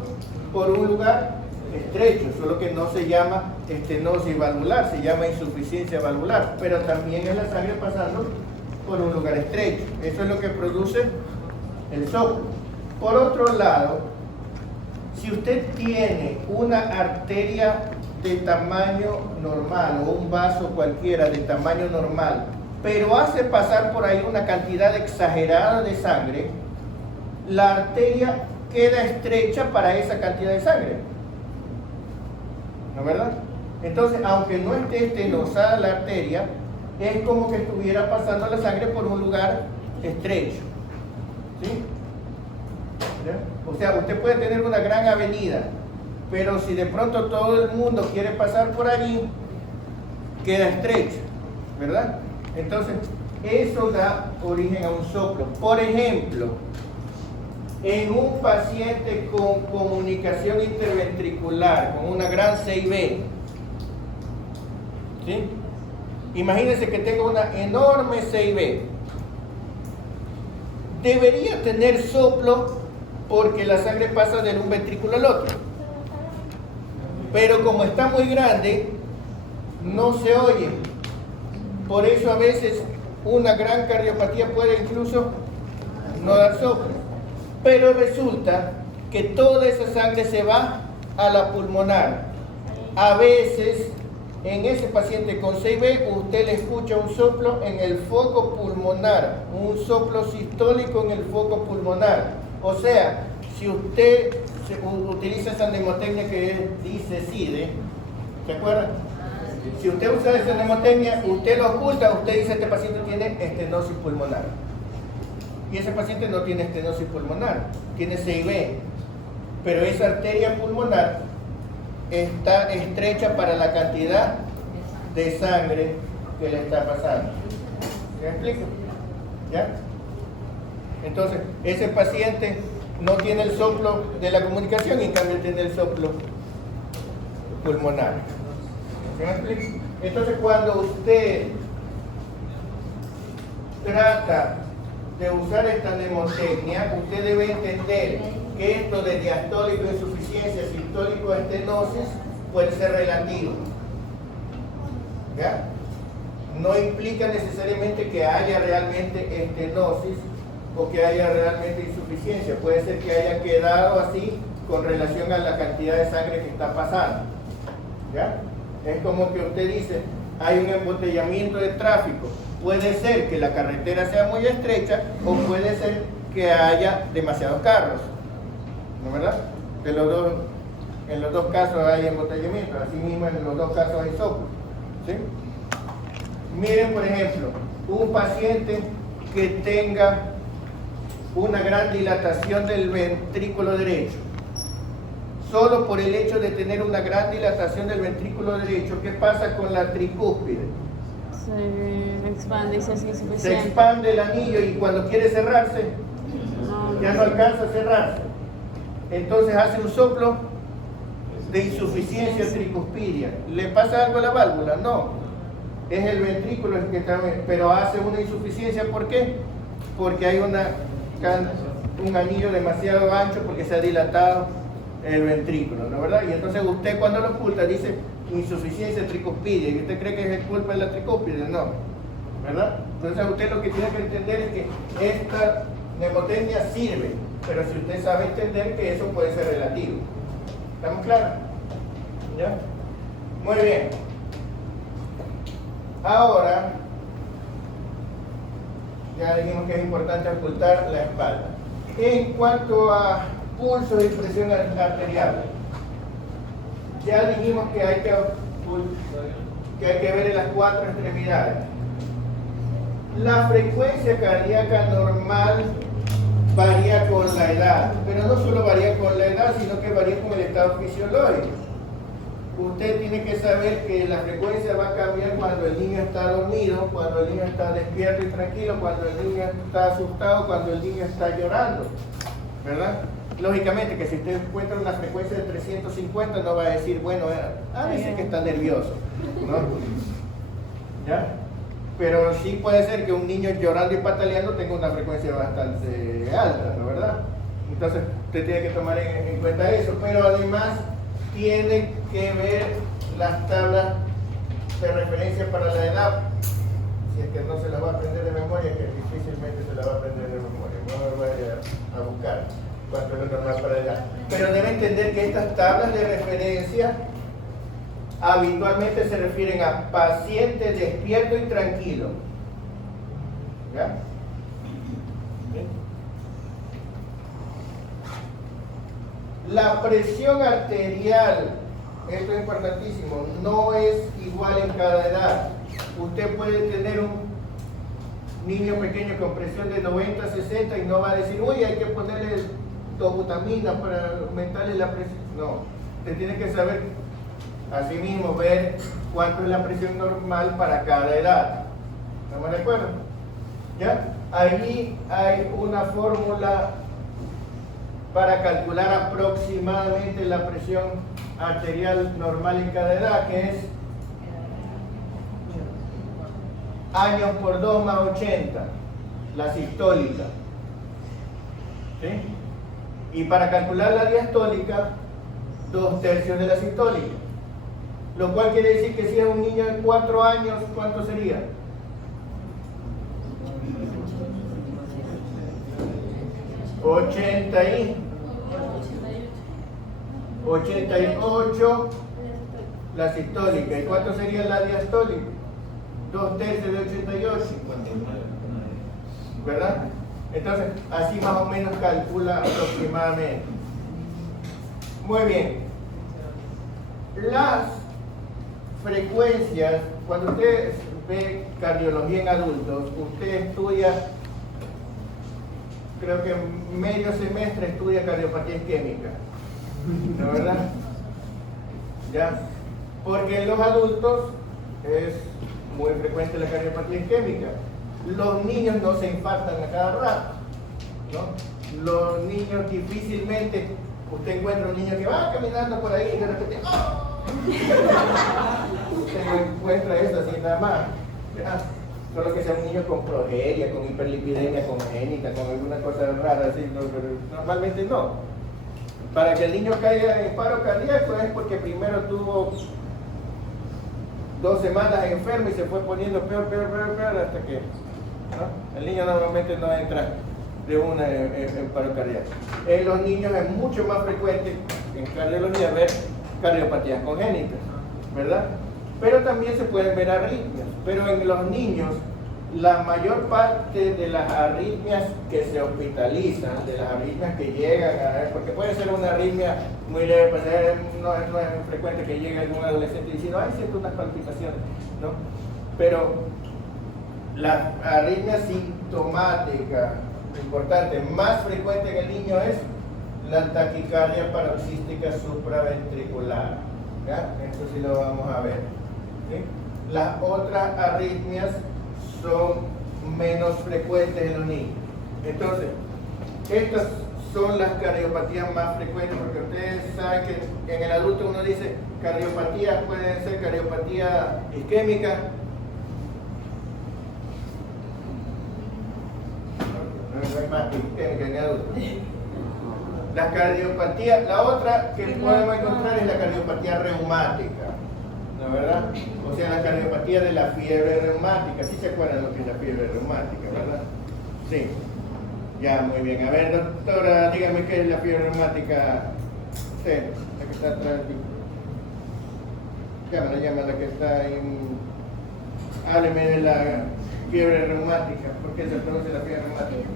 por un lugar estrecho, solo que no se llama estenosis valvular, se llama insuficiencia valvular, pero también es la sangre pasando por un lugar estrecho. Eso es lo que produce el soplo. Por otro lado, si usted tiene una arteria de tamaño normal o un vaso cualquiera de tamaño normal, pero hace pasar por ahí una cantidad exagerada de sangre, la arteria queda estrecha para esa cantidad de sangre. ¿No es verdad? Entonces, aunque no esté estenosada la arteria, es como que estuviera pasando la sangre por un lugar estrecho. ¿Sí? ¿Ya? O sea, usted puede tener una gran avenida, pero si de pronto todo el mundo quiere pasar por allí, queda estrecha, ¿verdad? Entonces, eso da origen a un soplo. Por ejemplo, en un paciente con comunicación interventricular, con una gran CIB, ¿sí? Imagínense que tengo una enorme CIB. Debería tener soplo porque la sangre pasa de un ventrículo al otro. Pero como está muy grande, no se oye. Por eso a veces una gran cardiopatía puede incluso no dar soplo. Pero resulta que toda esa sangre se va a la pulmonar. A veces, en ese paciente con CIB, usted le escucha un soplo en el foco pulmonar, un soplo sistólico en el foco pulmonar. O sea, si usted utiliza esa mnemotecnia que dice SIDE, ¿se acuerdan? Si usted usa esa mnemotecnia, usted lo oculta, usted dice este paciente tiene estenosis pulmonar. Y ese paciente no tiene estenosis pulmonar, tiene CIB. Pero esa arteria pulmonar está estrecha para la cantidad de sangre que le está pasando. ¿Me explico? ¿Ya? Entonces, ese paciente no tiene el soplo de la comunicación y en cambio tiene el soplo pulmonar. ¿Me explico? Entonces, cuando usted trata de usar esta mnemotecnia, usted debe entender que esto de diastólico, insuficiencia, sistólico, estenosis puede ser relativo. ¿Ya? No implica necesariamente que haya realmente estenosis o que haya realmente insuficiencia. Puede ser que haya quedado así con relación a la cantidad de sangre que está pasando. ¿Ya? Es como que usted dice, hay un embotellamiento de tráfico. Puede ser que la carretera sea muy estrecha o puede ser que haya demasiados carros. ¿No es verdad? En los dos casos hay embotellamiento, así mismo en los dos casos hay soplo. ¿Sí? Miren, por ejemplo, un paciente que tenga una gran dilatación del ventrículo derecho. Solo por el hecho de tener una gran dilatación del ventrículo derecho, ¿qué pasa con la tricúspide? Se expande y se hace Se insuficiente. expande el anillo y cuando quiere cerrarse, ya no alcanza a cerrarse. Entonces hace un soplo de insuficiencia tricuspidia. ¿Le pasa algo a la válvula? No. Es el ventrículo el que está, pero hace una insuficiencia. ¿Por qué? Porque hay un anillo demasiado ancho porque se ha dilatado el ventrículo, ¿no es verdad? Y entonces usted cuando lo oculta dice insuficiencia tricuspidia y usted cree que es culpa de la tricúspide, no, ¿verdad? Entonces usted lo que tiene que entender es que esta mnemotecnia sirve, pero si usted sabe entender que eso puede ser relativo. ¿Estamos claros? ¿Ya? Muy bien. Ahora Ya dijimos que es importante ocultar la espalda. En cuanto a pulso y presión arterial, ya dijimos que hay que ver en las 4 extremidades. La frecuencia cardíaca normal varía con la edad, pero no solo varía con la edad, sino que varía con el estado fisiológico. Usted tiene que saber que la frecuencia va a cambiar cuando el niño está dormido, cuando el niño está despierto y tranquilo, cuando el niño está asustado, cuando el niño está llorando, ¿verdad? Lógicamente que si usted encuentra una frecuencia de 350 no va a decir, bueno, dice que está nervioso, ¿no? ¿Ya? Pero sí puede ser que un niño llorando y pataleando tenga una frecuencia bastante alta, ¿no? ¿Verdad? Entonces usted tiene que tomar en cuenta eso, pero además tiene que ver las tablas de referencia para la edad. Si es que no se la va a aprender de memoria, que difícilmente se la va a aprender de memoria, no lo vaya a buscar cuánto es lo normal para la edad. Pero debe entender que estas tablas de referencia habitualmente se refieren a paciente despierto y tranquilo. ¿Ya? La presión arterial, esto es importantísimo, no es igual en cada edad. Usted puede tener un niño pequeño con presión de 90, 60 y no va a decir, uy, hay que ponerle dobutamina para aumentarle la presión. No, usted tiene que saber, asimismo, ver cuánto es la presión normal para cada edad. ¿Estamos de acuerdo? ¿Ya? Allí hay una fórmula para calcular aproximadamente la presión arterial normal en cada edad, que es años por 2 más 80, la sistólica. ¿Sí? Y para calcular la diastólica, 2/3 de la sistólica. Lo cual quiere decir que si es un niño de 4 años, ¿cuánto sería? 88 la sistólica. ¿Y cuánto sería la diastólica? 2/3 de 88. ¿Verdad? Entonces, así más o menos calcula aproximadamente. Muy bien. Las frecuencias, cuando usted ve cardiología en adultos, usted estudia, creo que medio semestre estudia cardiopatía isquémica, ¿no, verdad? ¿Ya? Porque en los adultos es muy frecuente la cardiopatía isquémica. Los niños no se infartan a cada rato, ¿no? Los niños difícilmente, usted encuentra un niño que va caminando por ahí y de repente, ¡oh! Usted no encuentra eso así nada más, ¿ya? Solo que sea un niño con progeria, con hiperlipidemia congénita, con alguna cosa rara así, no, pero normalmente no. Para que el niño caiga en paro cardíaco es porque primero tuvo 2 semanas enfermo y se fue poniendo peor hasta que, ¿no? El niño normalmente no entra de una en paro cardíaco. En los niños es mucho más frecuente en cardiología ver cardiopatías congénitas, ¿verdad? Pero también se pueden ver arritmias, pero en los niños la mayor parte de las arritmias que se hospitalizan, de las arritmias que llegan a, porque puede ser una arritmia muy leve, pues no es frecuente que llegue algún adolescente diciendo, ay, siento unas palpitaciones, ¿no? Pero la arritmia sintomática, lo importante, más frecuente en el niño es la taquicardia paroxística supraventricular, ¿ya? Esto sí lo vamos a ver, ¿sí? Las otras arritmias son menos frecuentes en los niños. Entonces, estas son las cardiopatías más frecuentes, porque ustedes saben que en el adulto uno dice cardiopatías pueden ser cardiopatía isquémica, no hay más isquémica en el adulto. La cardiopatía, la otra que podemos encontrar es la cardiopatía reumática, ¿no, verdad? O sea, la cardiopatía de la fiebre reumática. ¿Sí se acuerdan lo que es la fiebre reumática, verdad? Sí. Ya, muy bien. A ver, doctora, dígame qué es la fiebre reumática. Sí, la que está atrás. Llámala, que está ahí. Hábleme de la fiebre reumática. ¿Por qué se produce la fiebre reumática?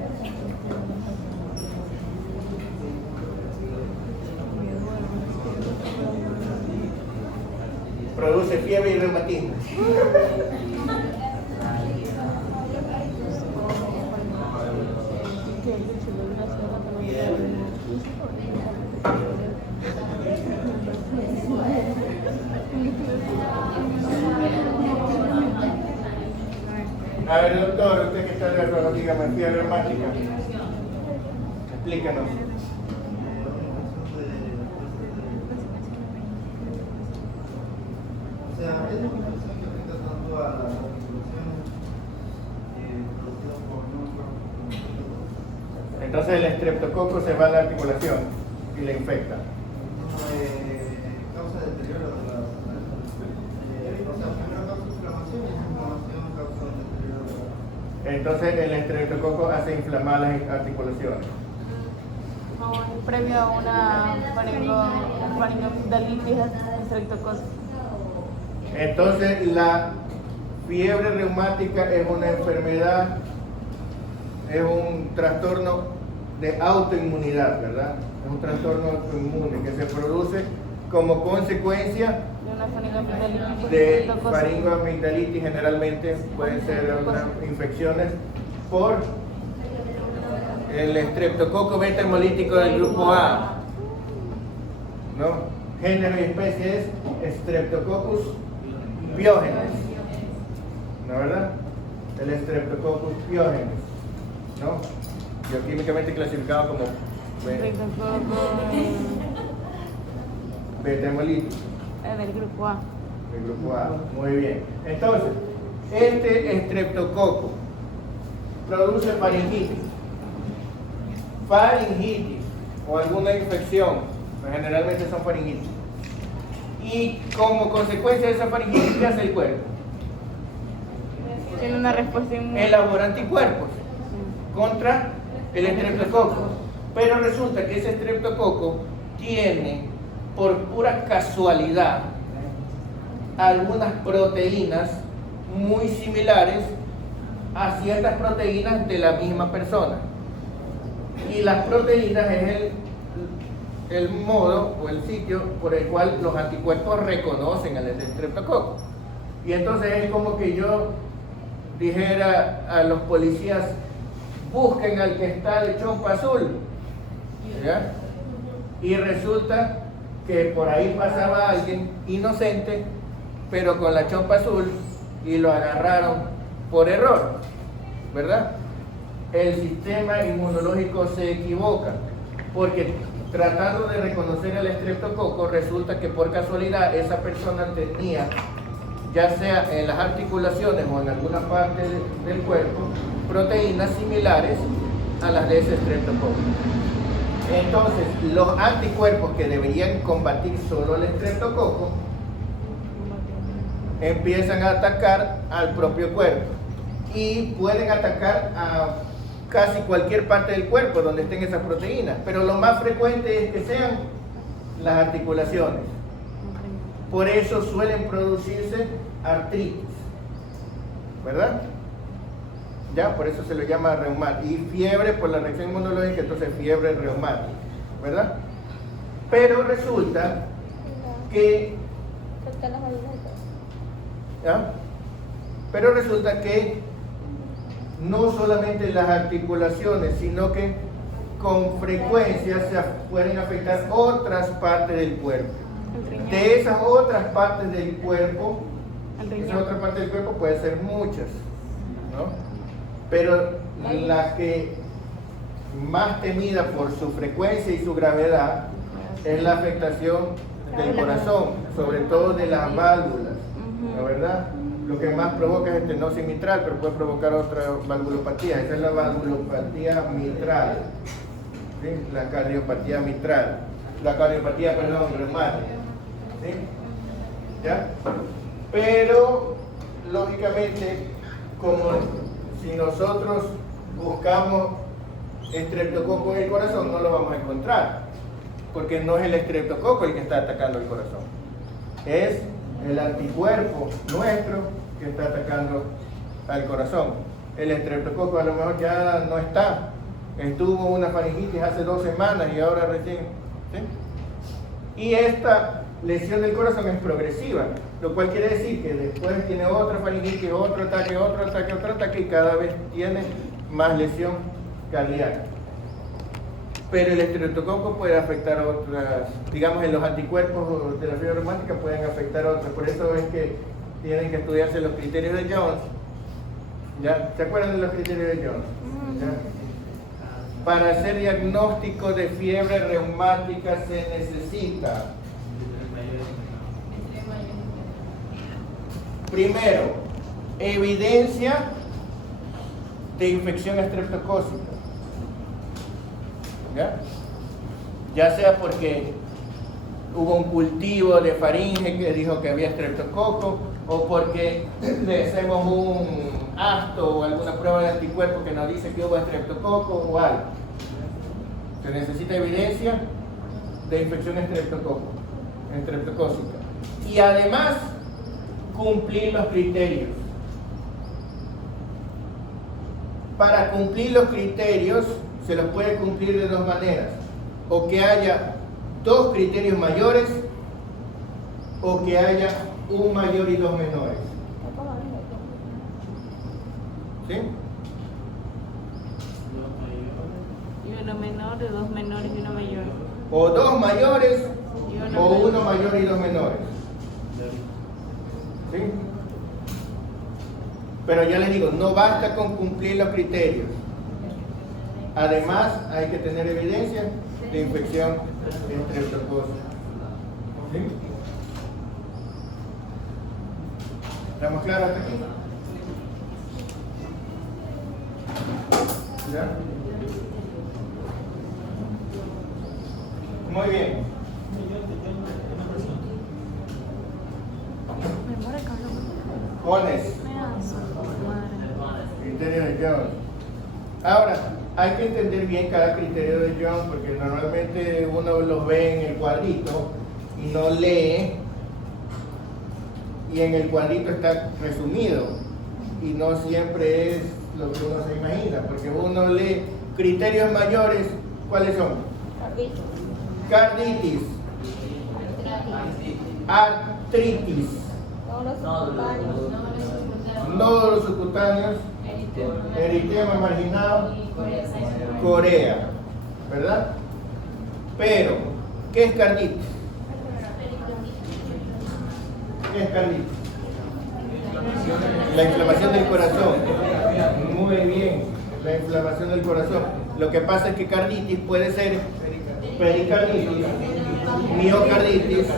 Produce fiebre y reumatismo. A ver, doctor, usted que está de acuerdo, dígame, fiebre reumática. Explícanos. O sea, es una infección que afecta tanto a las articulaciones producidas por no. Entonces el estreptococo se va a la articulación y le infecta. Causa deterioro de las. O sea, primero causa inflamación y esa inflamación causa deterioro de las. Entonces el estreptococo hace inflamar las articulaciones. Previo a una faringomidalitis estreptococcus. Entonces la fiebre reumática es una enfermedad, es un trastorno de autoinmunidad, ¿verdad? Es un trastorno autoinmune que se produce como consecuencia De una faringomidalitis de estreptococcus. faringoamigdalitis, generalmente pueden ser algunas infecciones por el estreptococo beta hemolítico del grupo A, ¿no? Género y especie es Streptococcus pyogenes, ¿no, verdad? El Streptococcus pyogenes, ¿no? Bioquímicamente clasificado como beta hemolítico. Del grupo A. El grupo A, muy bien. Entonces, este estreptococo produce faringitis o alguna infección, pues generalmente son faringitis. Y como consecuencia de esa faringitis, ¿qué hace el cuerpo? Tiene una respuesta inmune. Elabora anticuerpos contra el estreptococo. Pero resulta que ese estreptococo tiene, por pura casualidad, algunas proteínas muy similares a ciertas proteínas de la misma persona. Y las proteínas es el modo o el sitio por el cual los anticuerpos reconocen al estreptococo. Y entonces es como que yo dijera a los policías: busquen al que está de chompa azul, ¿ya? Y resulta que por ahí pasaba alguien inocente, pero con la chompa azul, y lo agarraron por error, ¿verdad? El sistema inmunológico se equivoca, porque tratando de reconocer el estreptococo, resulta que por casualidad esa persona tenía, ya sea en las articulaciones o en alguna parte del cuerpo, proteínas similares a las de ese estreptococo. Entonces, los anticuerpos que deberían combatir solo el estreptococo empiezan a atacar al propio cuerpo y pueden atacar a casi cualquier parte del cuerpo donde estén esas proteínas, pero lo más frecuente es que sean las articulaciones. Por eso suelen producirse artritis, ¿verdad? Ya, por eso se le llama reumático. Y fiebre por la reacción inmunológica, entonces fiebre reumática, ¿verdad? Pero resulta que ¿ya? Pero resulta que no solamente las articulaciones, sino que con frecuencia se pueden afectar otras partes del cuerpo. De esas otras partes del cuerpo, pueden ser muchas, ¿no? Pero la que más temida por su frecuencia y su gravedad es la afectación del corazón, sobre todo de las válvulas, ¿no, verdad? Lo que más provoca es estenosis mitral, pero puede provocar otra valvulopatía. Esa es la valvulopatía mitral, ¿sí? La cardiopatía mitral, reumática, ¿sí? ¿Ya? Pero, lógicamente, como si nosotros buscamos estreptococo en el corazón, no lo vamos a encontrar, porque no es el estreptococo el que está atacando el corazón, es el anticuerpo nuestro que está atacando al corazón. El estreptococo a lo mejor ya no está. Estuvo una faringitis hace 2 semanas y ahora recién. ¿Sí? Y esta lesión del corazón es progresiva, lo cual quiere decir que después tiene otra faringitis, otro ataque y cada vez tiene más lesión cardíaca. Pero el estreptococo puede afectar a otras, digamos, en los anticuerpos de la fiebre reumática pueden afectar a otras. Por eso es que tienen que estudiarse los criterios de Jones. ¿Ya? ¿Se acuerdan de los criterios de Jones? ¿Ya? Para hacer diagnóstico de fiebre reumática se necesita, primero, evidencia de infección estreptocócica. Ya sea porque hubo un cultivo de faringe que dijo que había estreptococo, o porque le hacemos un asto o alguna prueba de anticuerpo que nos dice que hubo estreptococo o algo. Se necesita evidencia de infección estreptocócica. Y además, cumplir los criterios. Para cumplir los criterios, se los puede cumplir de 2 maneras. O que haya 2 criterios mayores, o que haya un mayor y 2 menores. ¿Sí? Y uno menor, de 2 menores y uno mayor. O 2 mayores, Y o uno mayor y 2 menores. ¿Sí? Pero ya les digo, no basta con cumplir los criterios. Además, hay que tener evidencia de infección estreptocócica. ¿Sí? ¿Estamos claros hasta aquí? ¿Ya? Muy bien. Jones. Criterio de Jones. Ahora, hay que entender bien cada criterio de Jones porque normalmente uno los ve en el cuadrito y no lee, y en el cuadrito está resumido y no siempre es lo que uno se imagina, porque uno lee criterios mayores. ¿Cuáles son? Carditis, artritis, nódulos subcutáneos, eritema marginado, corea, ¿verdad? Pero, ¿qué es carditis? ¿Qué es carditis? La inflamación del corazón. Muy bien, la inflamación del corazón. Lo que pasa es que carditis puede ser pericarditis, miocarditis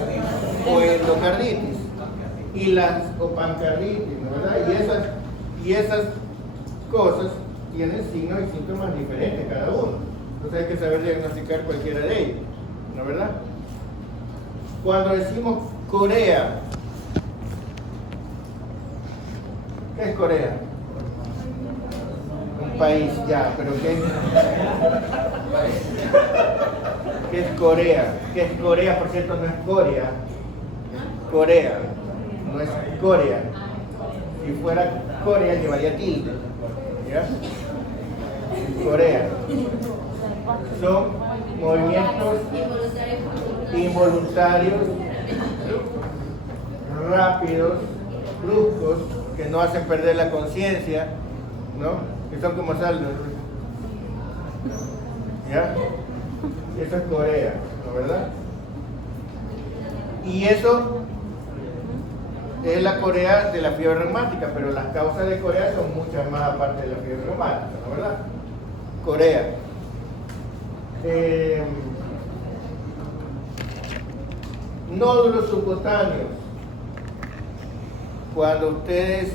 o endocarditis, o pancarditis, ¿verdad? Y esas cosas tienen signos y síntomas diferentes cada uno. Entonces hay que saber diagnosticar cualquiera de ellos, ¿no verdad? Cuando decimos Corea, ¿qué es Corea? Un país ya, pero ¿qué es Corea? ¿Qué es Corea? Por cierto, no es Corea. Corea, no es Corea. Si fuera Corea llevaría tilde. ¿Ya? Corea. Son movimientos involuntarios, rápidos, bruscos, que no hacen perder la conciencia, ¿no? Que son como saldos. ¿Ya? Eso es Corea, ¿no verdad? Y eso es la Corea de la fiebre reumática, pero las causas de Corea son muchas más aparte de la fiebre reumática, ¿no verdad? Corea. Nódulos subcutáneos. Cuando ustedes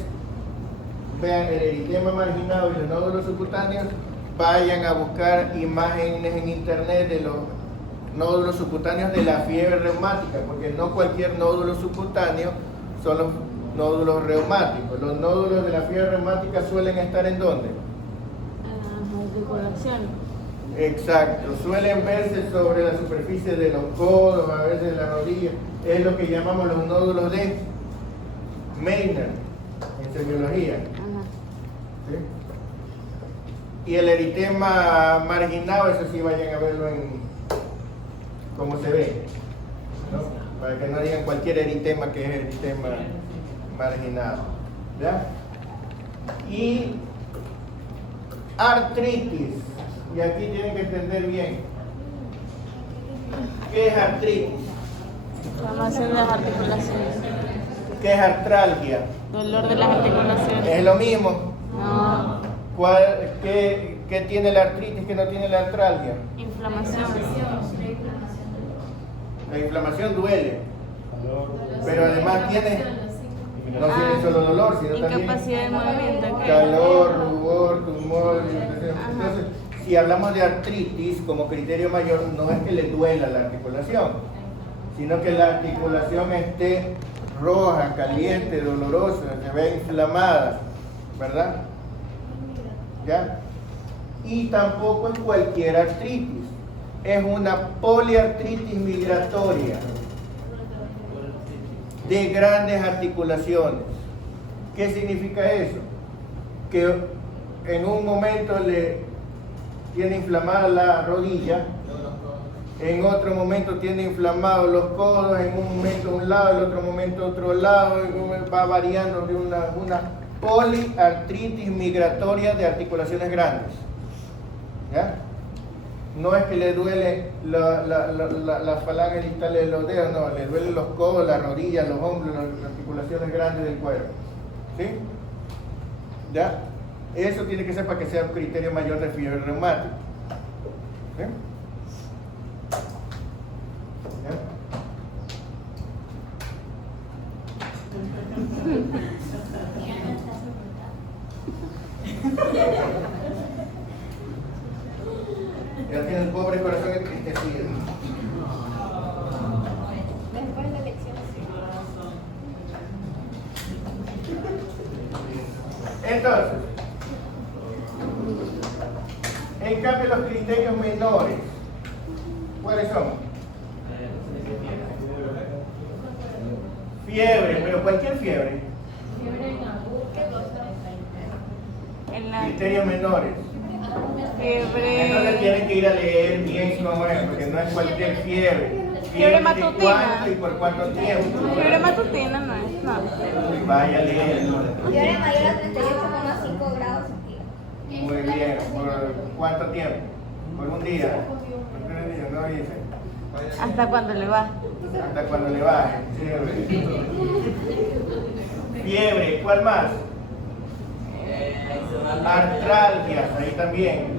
vean el eritema marginado y los nódulos subcutáneos, vayan a buscar imágenes en internet de los nódulos subcutáneos de la fiebre reumática, porque no cualquier nódulo subcutáneo son los nódulos reumáticos. Los nódulos de la fiebre reumática suelen estar ¿en dónde? En la articulación. Exacto, suelen verse sobre la superficie de los codos, a veces de la rodilla. Es lo que llamamos los nódulos de Meissner en semiología. ¿sí? Y el eritema marginado, eso sí vayan a verlo en cómo se ve, ¿no? Para que no digan cualquier eritema que es eritema marginado, ¿ya? Y artritis, y aquí tienen que entender bien ¿qué es artritis? Inflamación de las articulaciones. ¿Qué es artralgia? Dolor de las articulaciones. ¿Es lo mismo? No. ¿Qué tiene la artritis que no tiene la artralgia? Inflamación. La inflamación duele, pero además tiene, no tiene solo dolor, sino también incapacidad de movimiento. ¿Qué? calor, rubor, tumor. Entonces, si hablamos de artritis como criterio mayor, no es que le duela la articulación, sino que la articulación esté roja, caliente, dolorosa, se ve inflamada, ¿verdad? ¿Ya? Y tampoco es cualquier artritis, es una poliartritis migratoria de grandes articulaciones. ¿Qué significa eso? Que en un momento le tiene inflamada la rodilla, en otro momento tiene inflamados los codos, en un momento un lado, en otro momento otro lado, va variando de una poliartritis migratoria de articulaciones grandes. ¿Ya? No es que le duele las falanges distales de los dedos, no, le duelen los codos, las rodillas, los hombros, las articulaciones grandes del cuerpo. ¿Sí? ¿Ya? Eso tiene que ser para que sea un criterio mayor de fiebre reumática. ¿Sí? Ya tiene el pobre corazón entristecido. Después de elecciones. Entonces, en cambio los criterios menores, ¿cuáles son? Fiebre, pero cualquier fiebre. Criterios menores. Entonces tienen que ir a leer bien cómo es, porque no es cualquier fiebre. Fiebre de matutina. cuánto y por cuánto tiempo. Fiebre matutina no es, no. Vaya a leer. Fiebre mayor a 38,5 grados centígrados. Muy bien. ¿Por cuánto tiempo? ¿Por un día? ¿Por 3 días? No dice. ¿Hasta cuándo le va? Hasta cuando le baje. Fiebre. Fiebre. ¿Cuál más? Artralgias, ahí también.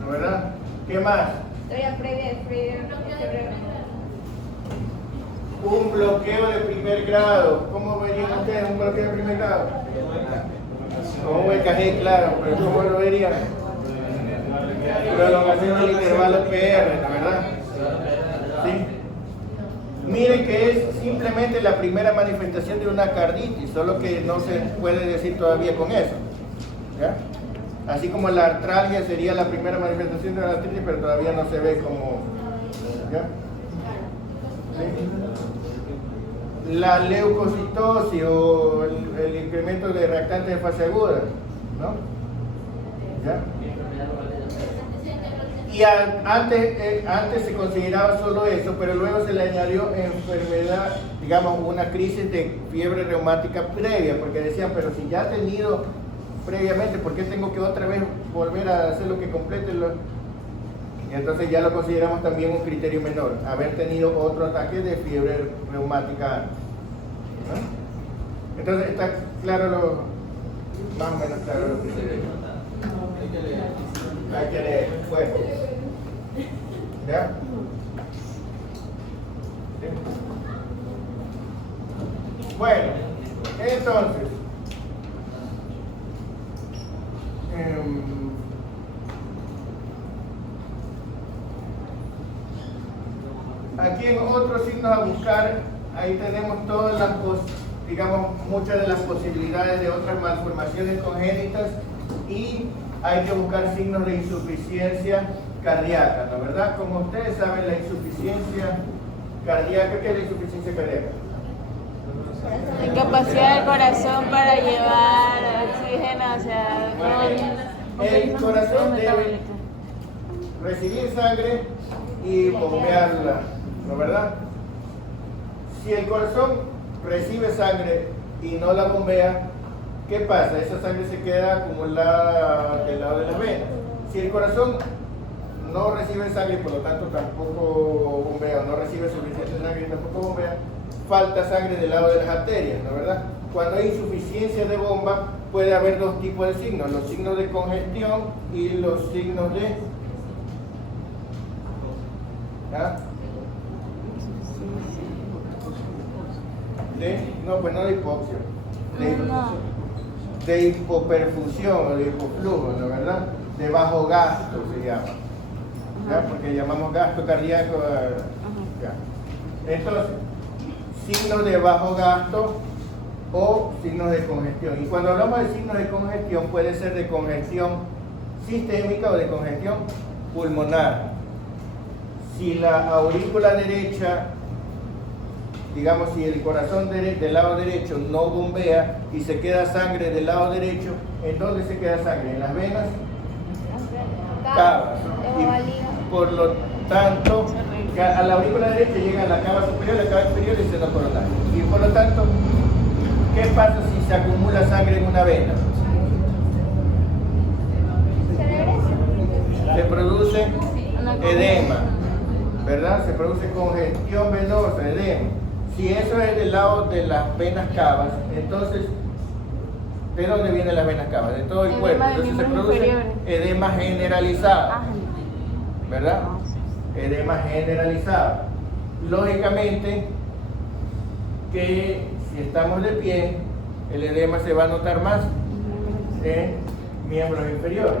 ¿No, verdad? ¿Qué más? Historia previa de fiebre. Un bloqueo de primer grado. ¿Cómo verían ustedes un bloqueo de primer grado? Como un EKG, claro, pero ¿cómo lo verían? Prolongación del intervalo PR, ¿no, verdad? ¿Sí? Miren que es simplemente la primera manifestación de una carditis, solo que no se puede decir todavía con eso. ¿Ya? Así como la artralgia sería la primera manifestación de la artritis, pero todavía no se ve como. ¿Ya? ¿Sí? La leucocitosis o el incremento de reactantes de fase aguda, ¿no? ¿Ya? Y antes se consideraba solo eso, pero luego se le añadió enfermedad, digamos, una crisis de fiebre reumática previa, porque decían, pero si ya ha tenido previamente, ¿por qué tengo que otra vez volver a hacer lo que complete? Y entonces ya lo consideramos también un criterio menor, haber tenido otro ataque de fiebre reumática antes. ¿No? Entonces está claro más o menos claro lo que se ve. Hay que leer. Bueno. ¿Ya? ¿Sí? Bueno, entonces. Aquí en otros signos a buscar, ahí tenemos todas las, digamos, muchas de las posibilidades de otras malformaciones congénitas y hay que buscar signos de insuficiencia cardíaca, ¿no? ¿Verdad? Como ustedes saben, la insuficiencia cardíaca, ¿qué es la insuficiencia cardíaca? Incapacidad del corazón para llevar oxigena, o sea, El corazón debe recibir sangre y bombearla, ¿no verdad? Si el corazón recibe sangre y no la bombea, ¿qué pasa? Esa sangre se queda acumulada del lado de las venas. Si el corazón no recibe sangre y por lo tanto tampoco bombea, no recibe suficiente sangre y tampoco bombea, falta sangre del lado de las arterias, ¿no verdad? Cuando hay insuficiencia de bomba, puede haber dos tipos de signos, los signos de congestión y los signos de... ¿ah? No, pues no de hipoxia, de hipoperfusión o de hipoflujo, ¿no verdad? De bajo gasto se llama, ¿ya? Porque llamamos gasto cardíaco. ¿Ya? Entonces, signos de bajo gasto o signos de congestión. Y cuando hablamos de signos de congestión, puede ser de congestión sistémica o de congestión pulmonar. Si la aurícula derecha, digamos, si el corazón del lado derecho no bombea y se queda sangre del lado derecho, ¿en dónde se queda sangre? En las venas cavas. Y por lo tanto, a la aurícula derecha llega a la cava superior, la cava inferior y el seno coronario. Y por lo tanto, ¿qué pasa si se acumula sangre en una vena? Se produce edema, ¿verdad? Se produce congestión venosa, edema. Si eso es del lado de las venas cavas, entonces, ¿de dónde vienen las venas cavas? De todo el cuerpo. Entonces se produce edema generalizado, ¿verdad? Edema generalizado. Lógicamente que si estamos de pie, el edema se va a notar más en miembros inferiores.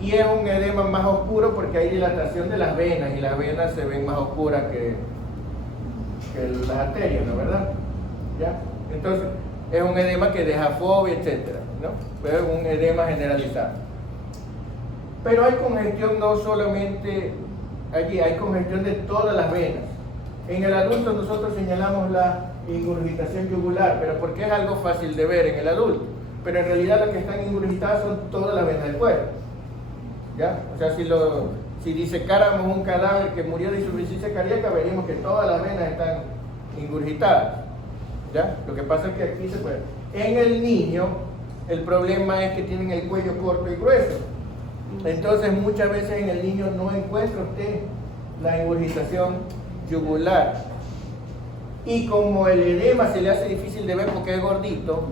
Y es un edema más oscuro porque hay dilatación de las venas y las venas se ven más oscuras que las arterias, ¿no verdad? ¿Ya? Entonces, es un edema que deja fobia, etcétera, ¿no? Pero es un edema generalizado. Pero hay congestión no solamente allí, hay congestión de todas las venas. En el adulto nosotros señalamos la ingurgitación yugular, pero porque es algo fácil de ver en el adulto. Pero en realidad lo que están ingurgitadas son todas las venas del cuerpo. ¿Ya? O sea, si disecáramos un cadáver que murió de insuficiencia cardíaca, veríamos que todas las venas están ingurgitadas. ¿Ya? Lo que pasa es que aquí se puede. En el niño, el problema es que tienen el cuello corto y grueso. Entonces, muchas veces en el niño no encuentra usted la ingurgitación yugular. Y como el edema se le hace difícil de ver porque es gordito,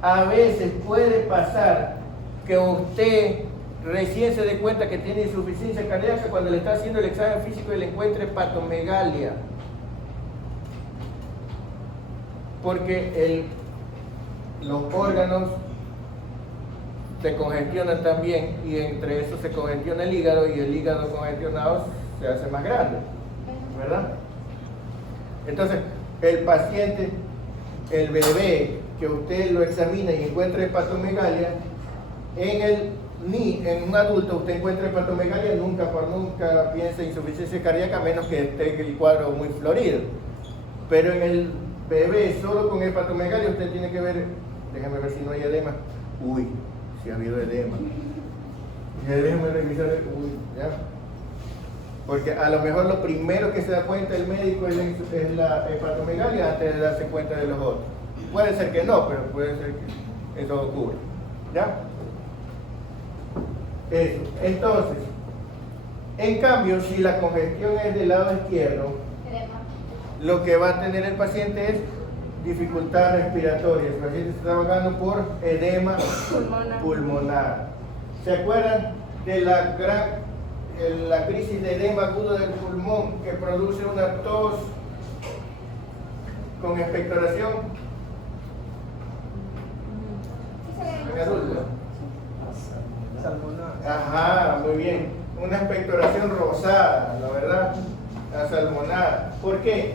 a veces puede pasar que usted recién se dé cuenta que tiene insuficiencia cardíaca cuando le está haciendo el examen físico y le encuentre hepatomegalia. Porque los órganos se congestionan también y entre eso se congestiona el hígado y el hígado congestionado se hace más grande, ¿verdad? Entonces, el paciente, el bebé que usted lo examina y encuentra hepatomegalia, en un adulto usted encuentra hepatomegalia, nunca por nunca piensa en insuficiencia cardíaca, a menos que esté el cuadro muy florido. Pero en el bebé solo con hepatomegalia usted tiene que ver, déjame ver si no hay edema. Uy, si ha habido edema. Y déjeme revisar, ¿ya? Porque a lo mejor lo primero que se da cuenta el médico es la hepatomegalia antes de darse cuenta de los otros. Puede ser que no, pero puede ser que eso ocurra. ¿Ya? Eso. Entonces, en cambio, si la congestión es del lado izquierdo, lo que va a tener el paciente es dificultad respiratoria. El paciente está trabajando por edema pulmonar. ¿Se acuerdan de la crisis de edema agudo del pulmón que produce una tos con expectoración? En adulto. Ajá, muy bien. Una expectoración rosada, la verdad, asalmonada. ¿Por qué?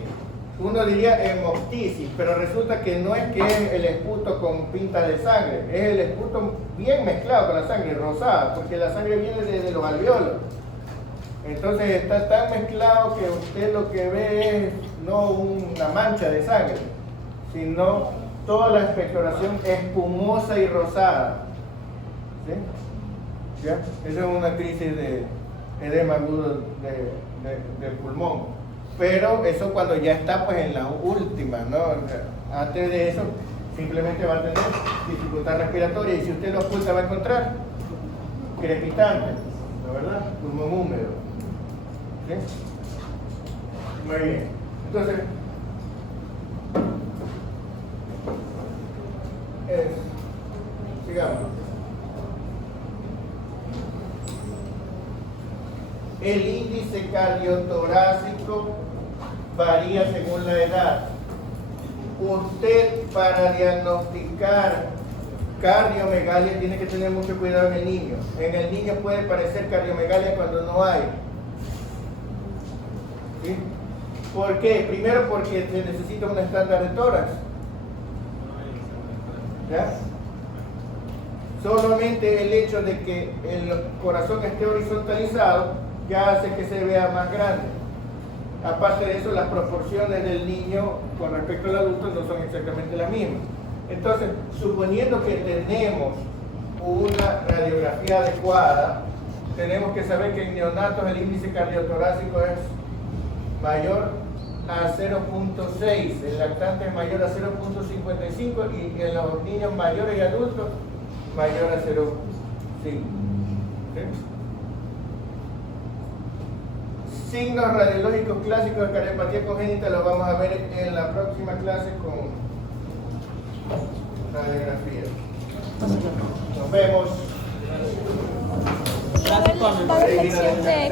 Uno diría hemoptisis, pero resulta que no es que es el esputo con pinta de sangre, es el esputo bien mezclado con la sangre, rosada, porque la sangre viene desde los alvéolos. Entonces está tan mezclado que usted lo que ve es no una mancha de sangre, sino toda la expectoración espumosa y rosada. ¿Sí? ¿Ya? Esa es una crisis de edema agudo del pulmón. Pero eso cuando ya está pues en las últimas, ¿no? O sea, antes de eso simplemente va a tener dificultad respiratoria y si usted lo oculta va a encontrar crepitante, ¿no, verdad? Pulmón húmedo. ¿Sí? Muy bien. Entonces, sigamos. El índice cardiotorácico varía según la edad. Usted para diagnosticar cardiomegalia tiene que tener mucho cuidado en el niño. En el niño puede parecer cardiomegalia cuando no hay. ¿Sí? ¿Por qué? Primero porque se necesita un estándar de tórax. ¿Ya? Solamente el hecho de que el corazón esté horizontalizado ya hace que se vea más grande. Aparte de eso, las proporciones del niño con respecto al adulto no son exactamente las mismas. Entonces, suponiendo que tenemos una radiografía adecuada, tenemos que saber que en neonatos el índice cardiotorácico es mayor a 0.6, el lactante es mayor a 0.55 y en los niños mayores y adultos mayor a 0.5. ¿Sí? Signos radiológicos clásicos de cardiopatía congénita los vamos a ver en la próxima clase con radiografía. Nos vemos. Va a haber lección de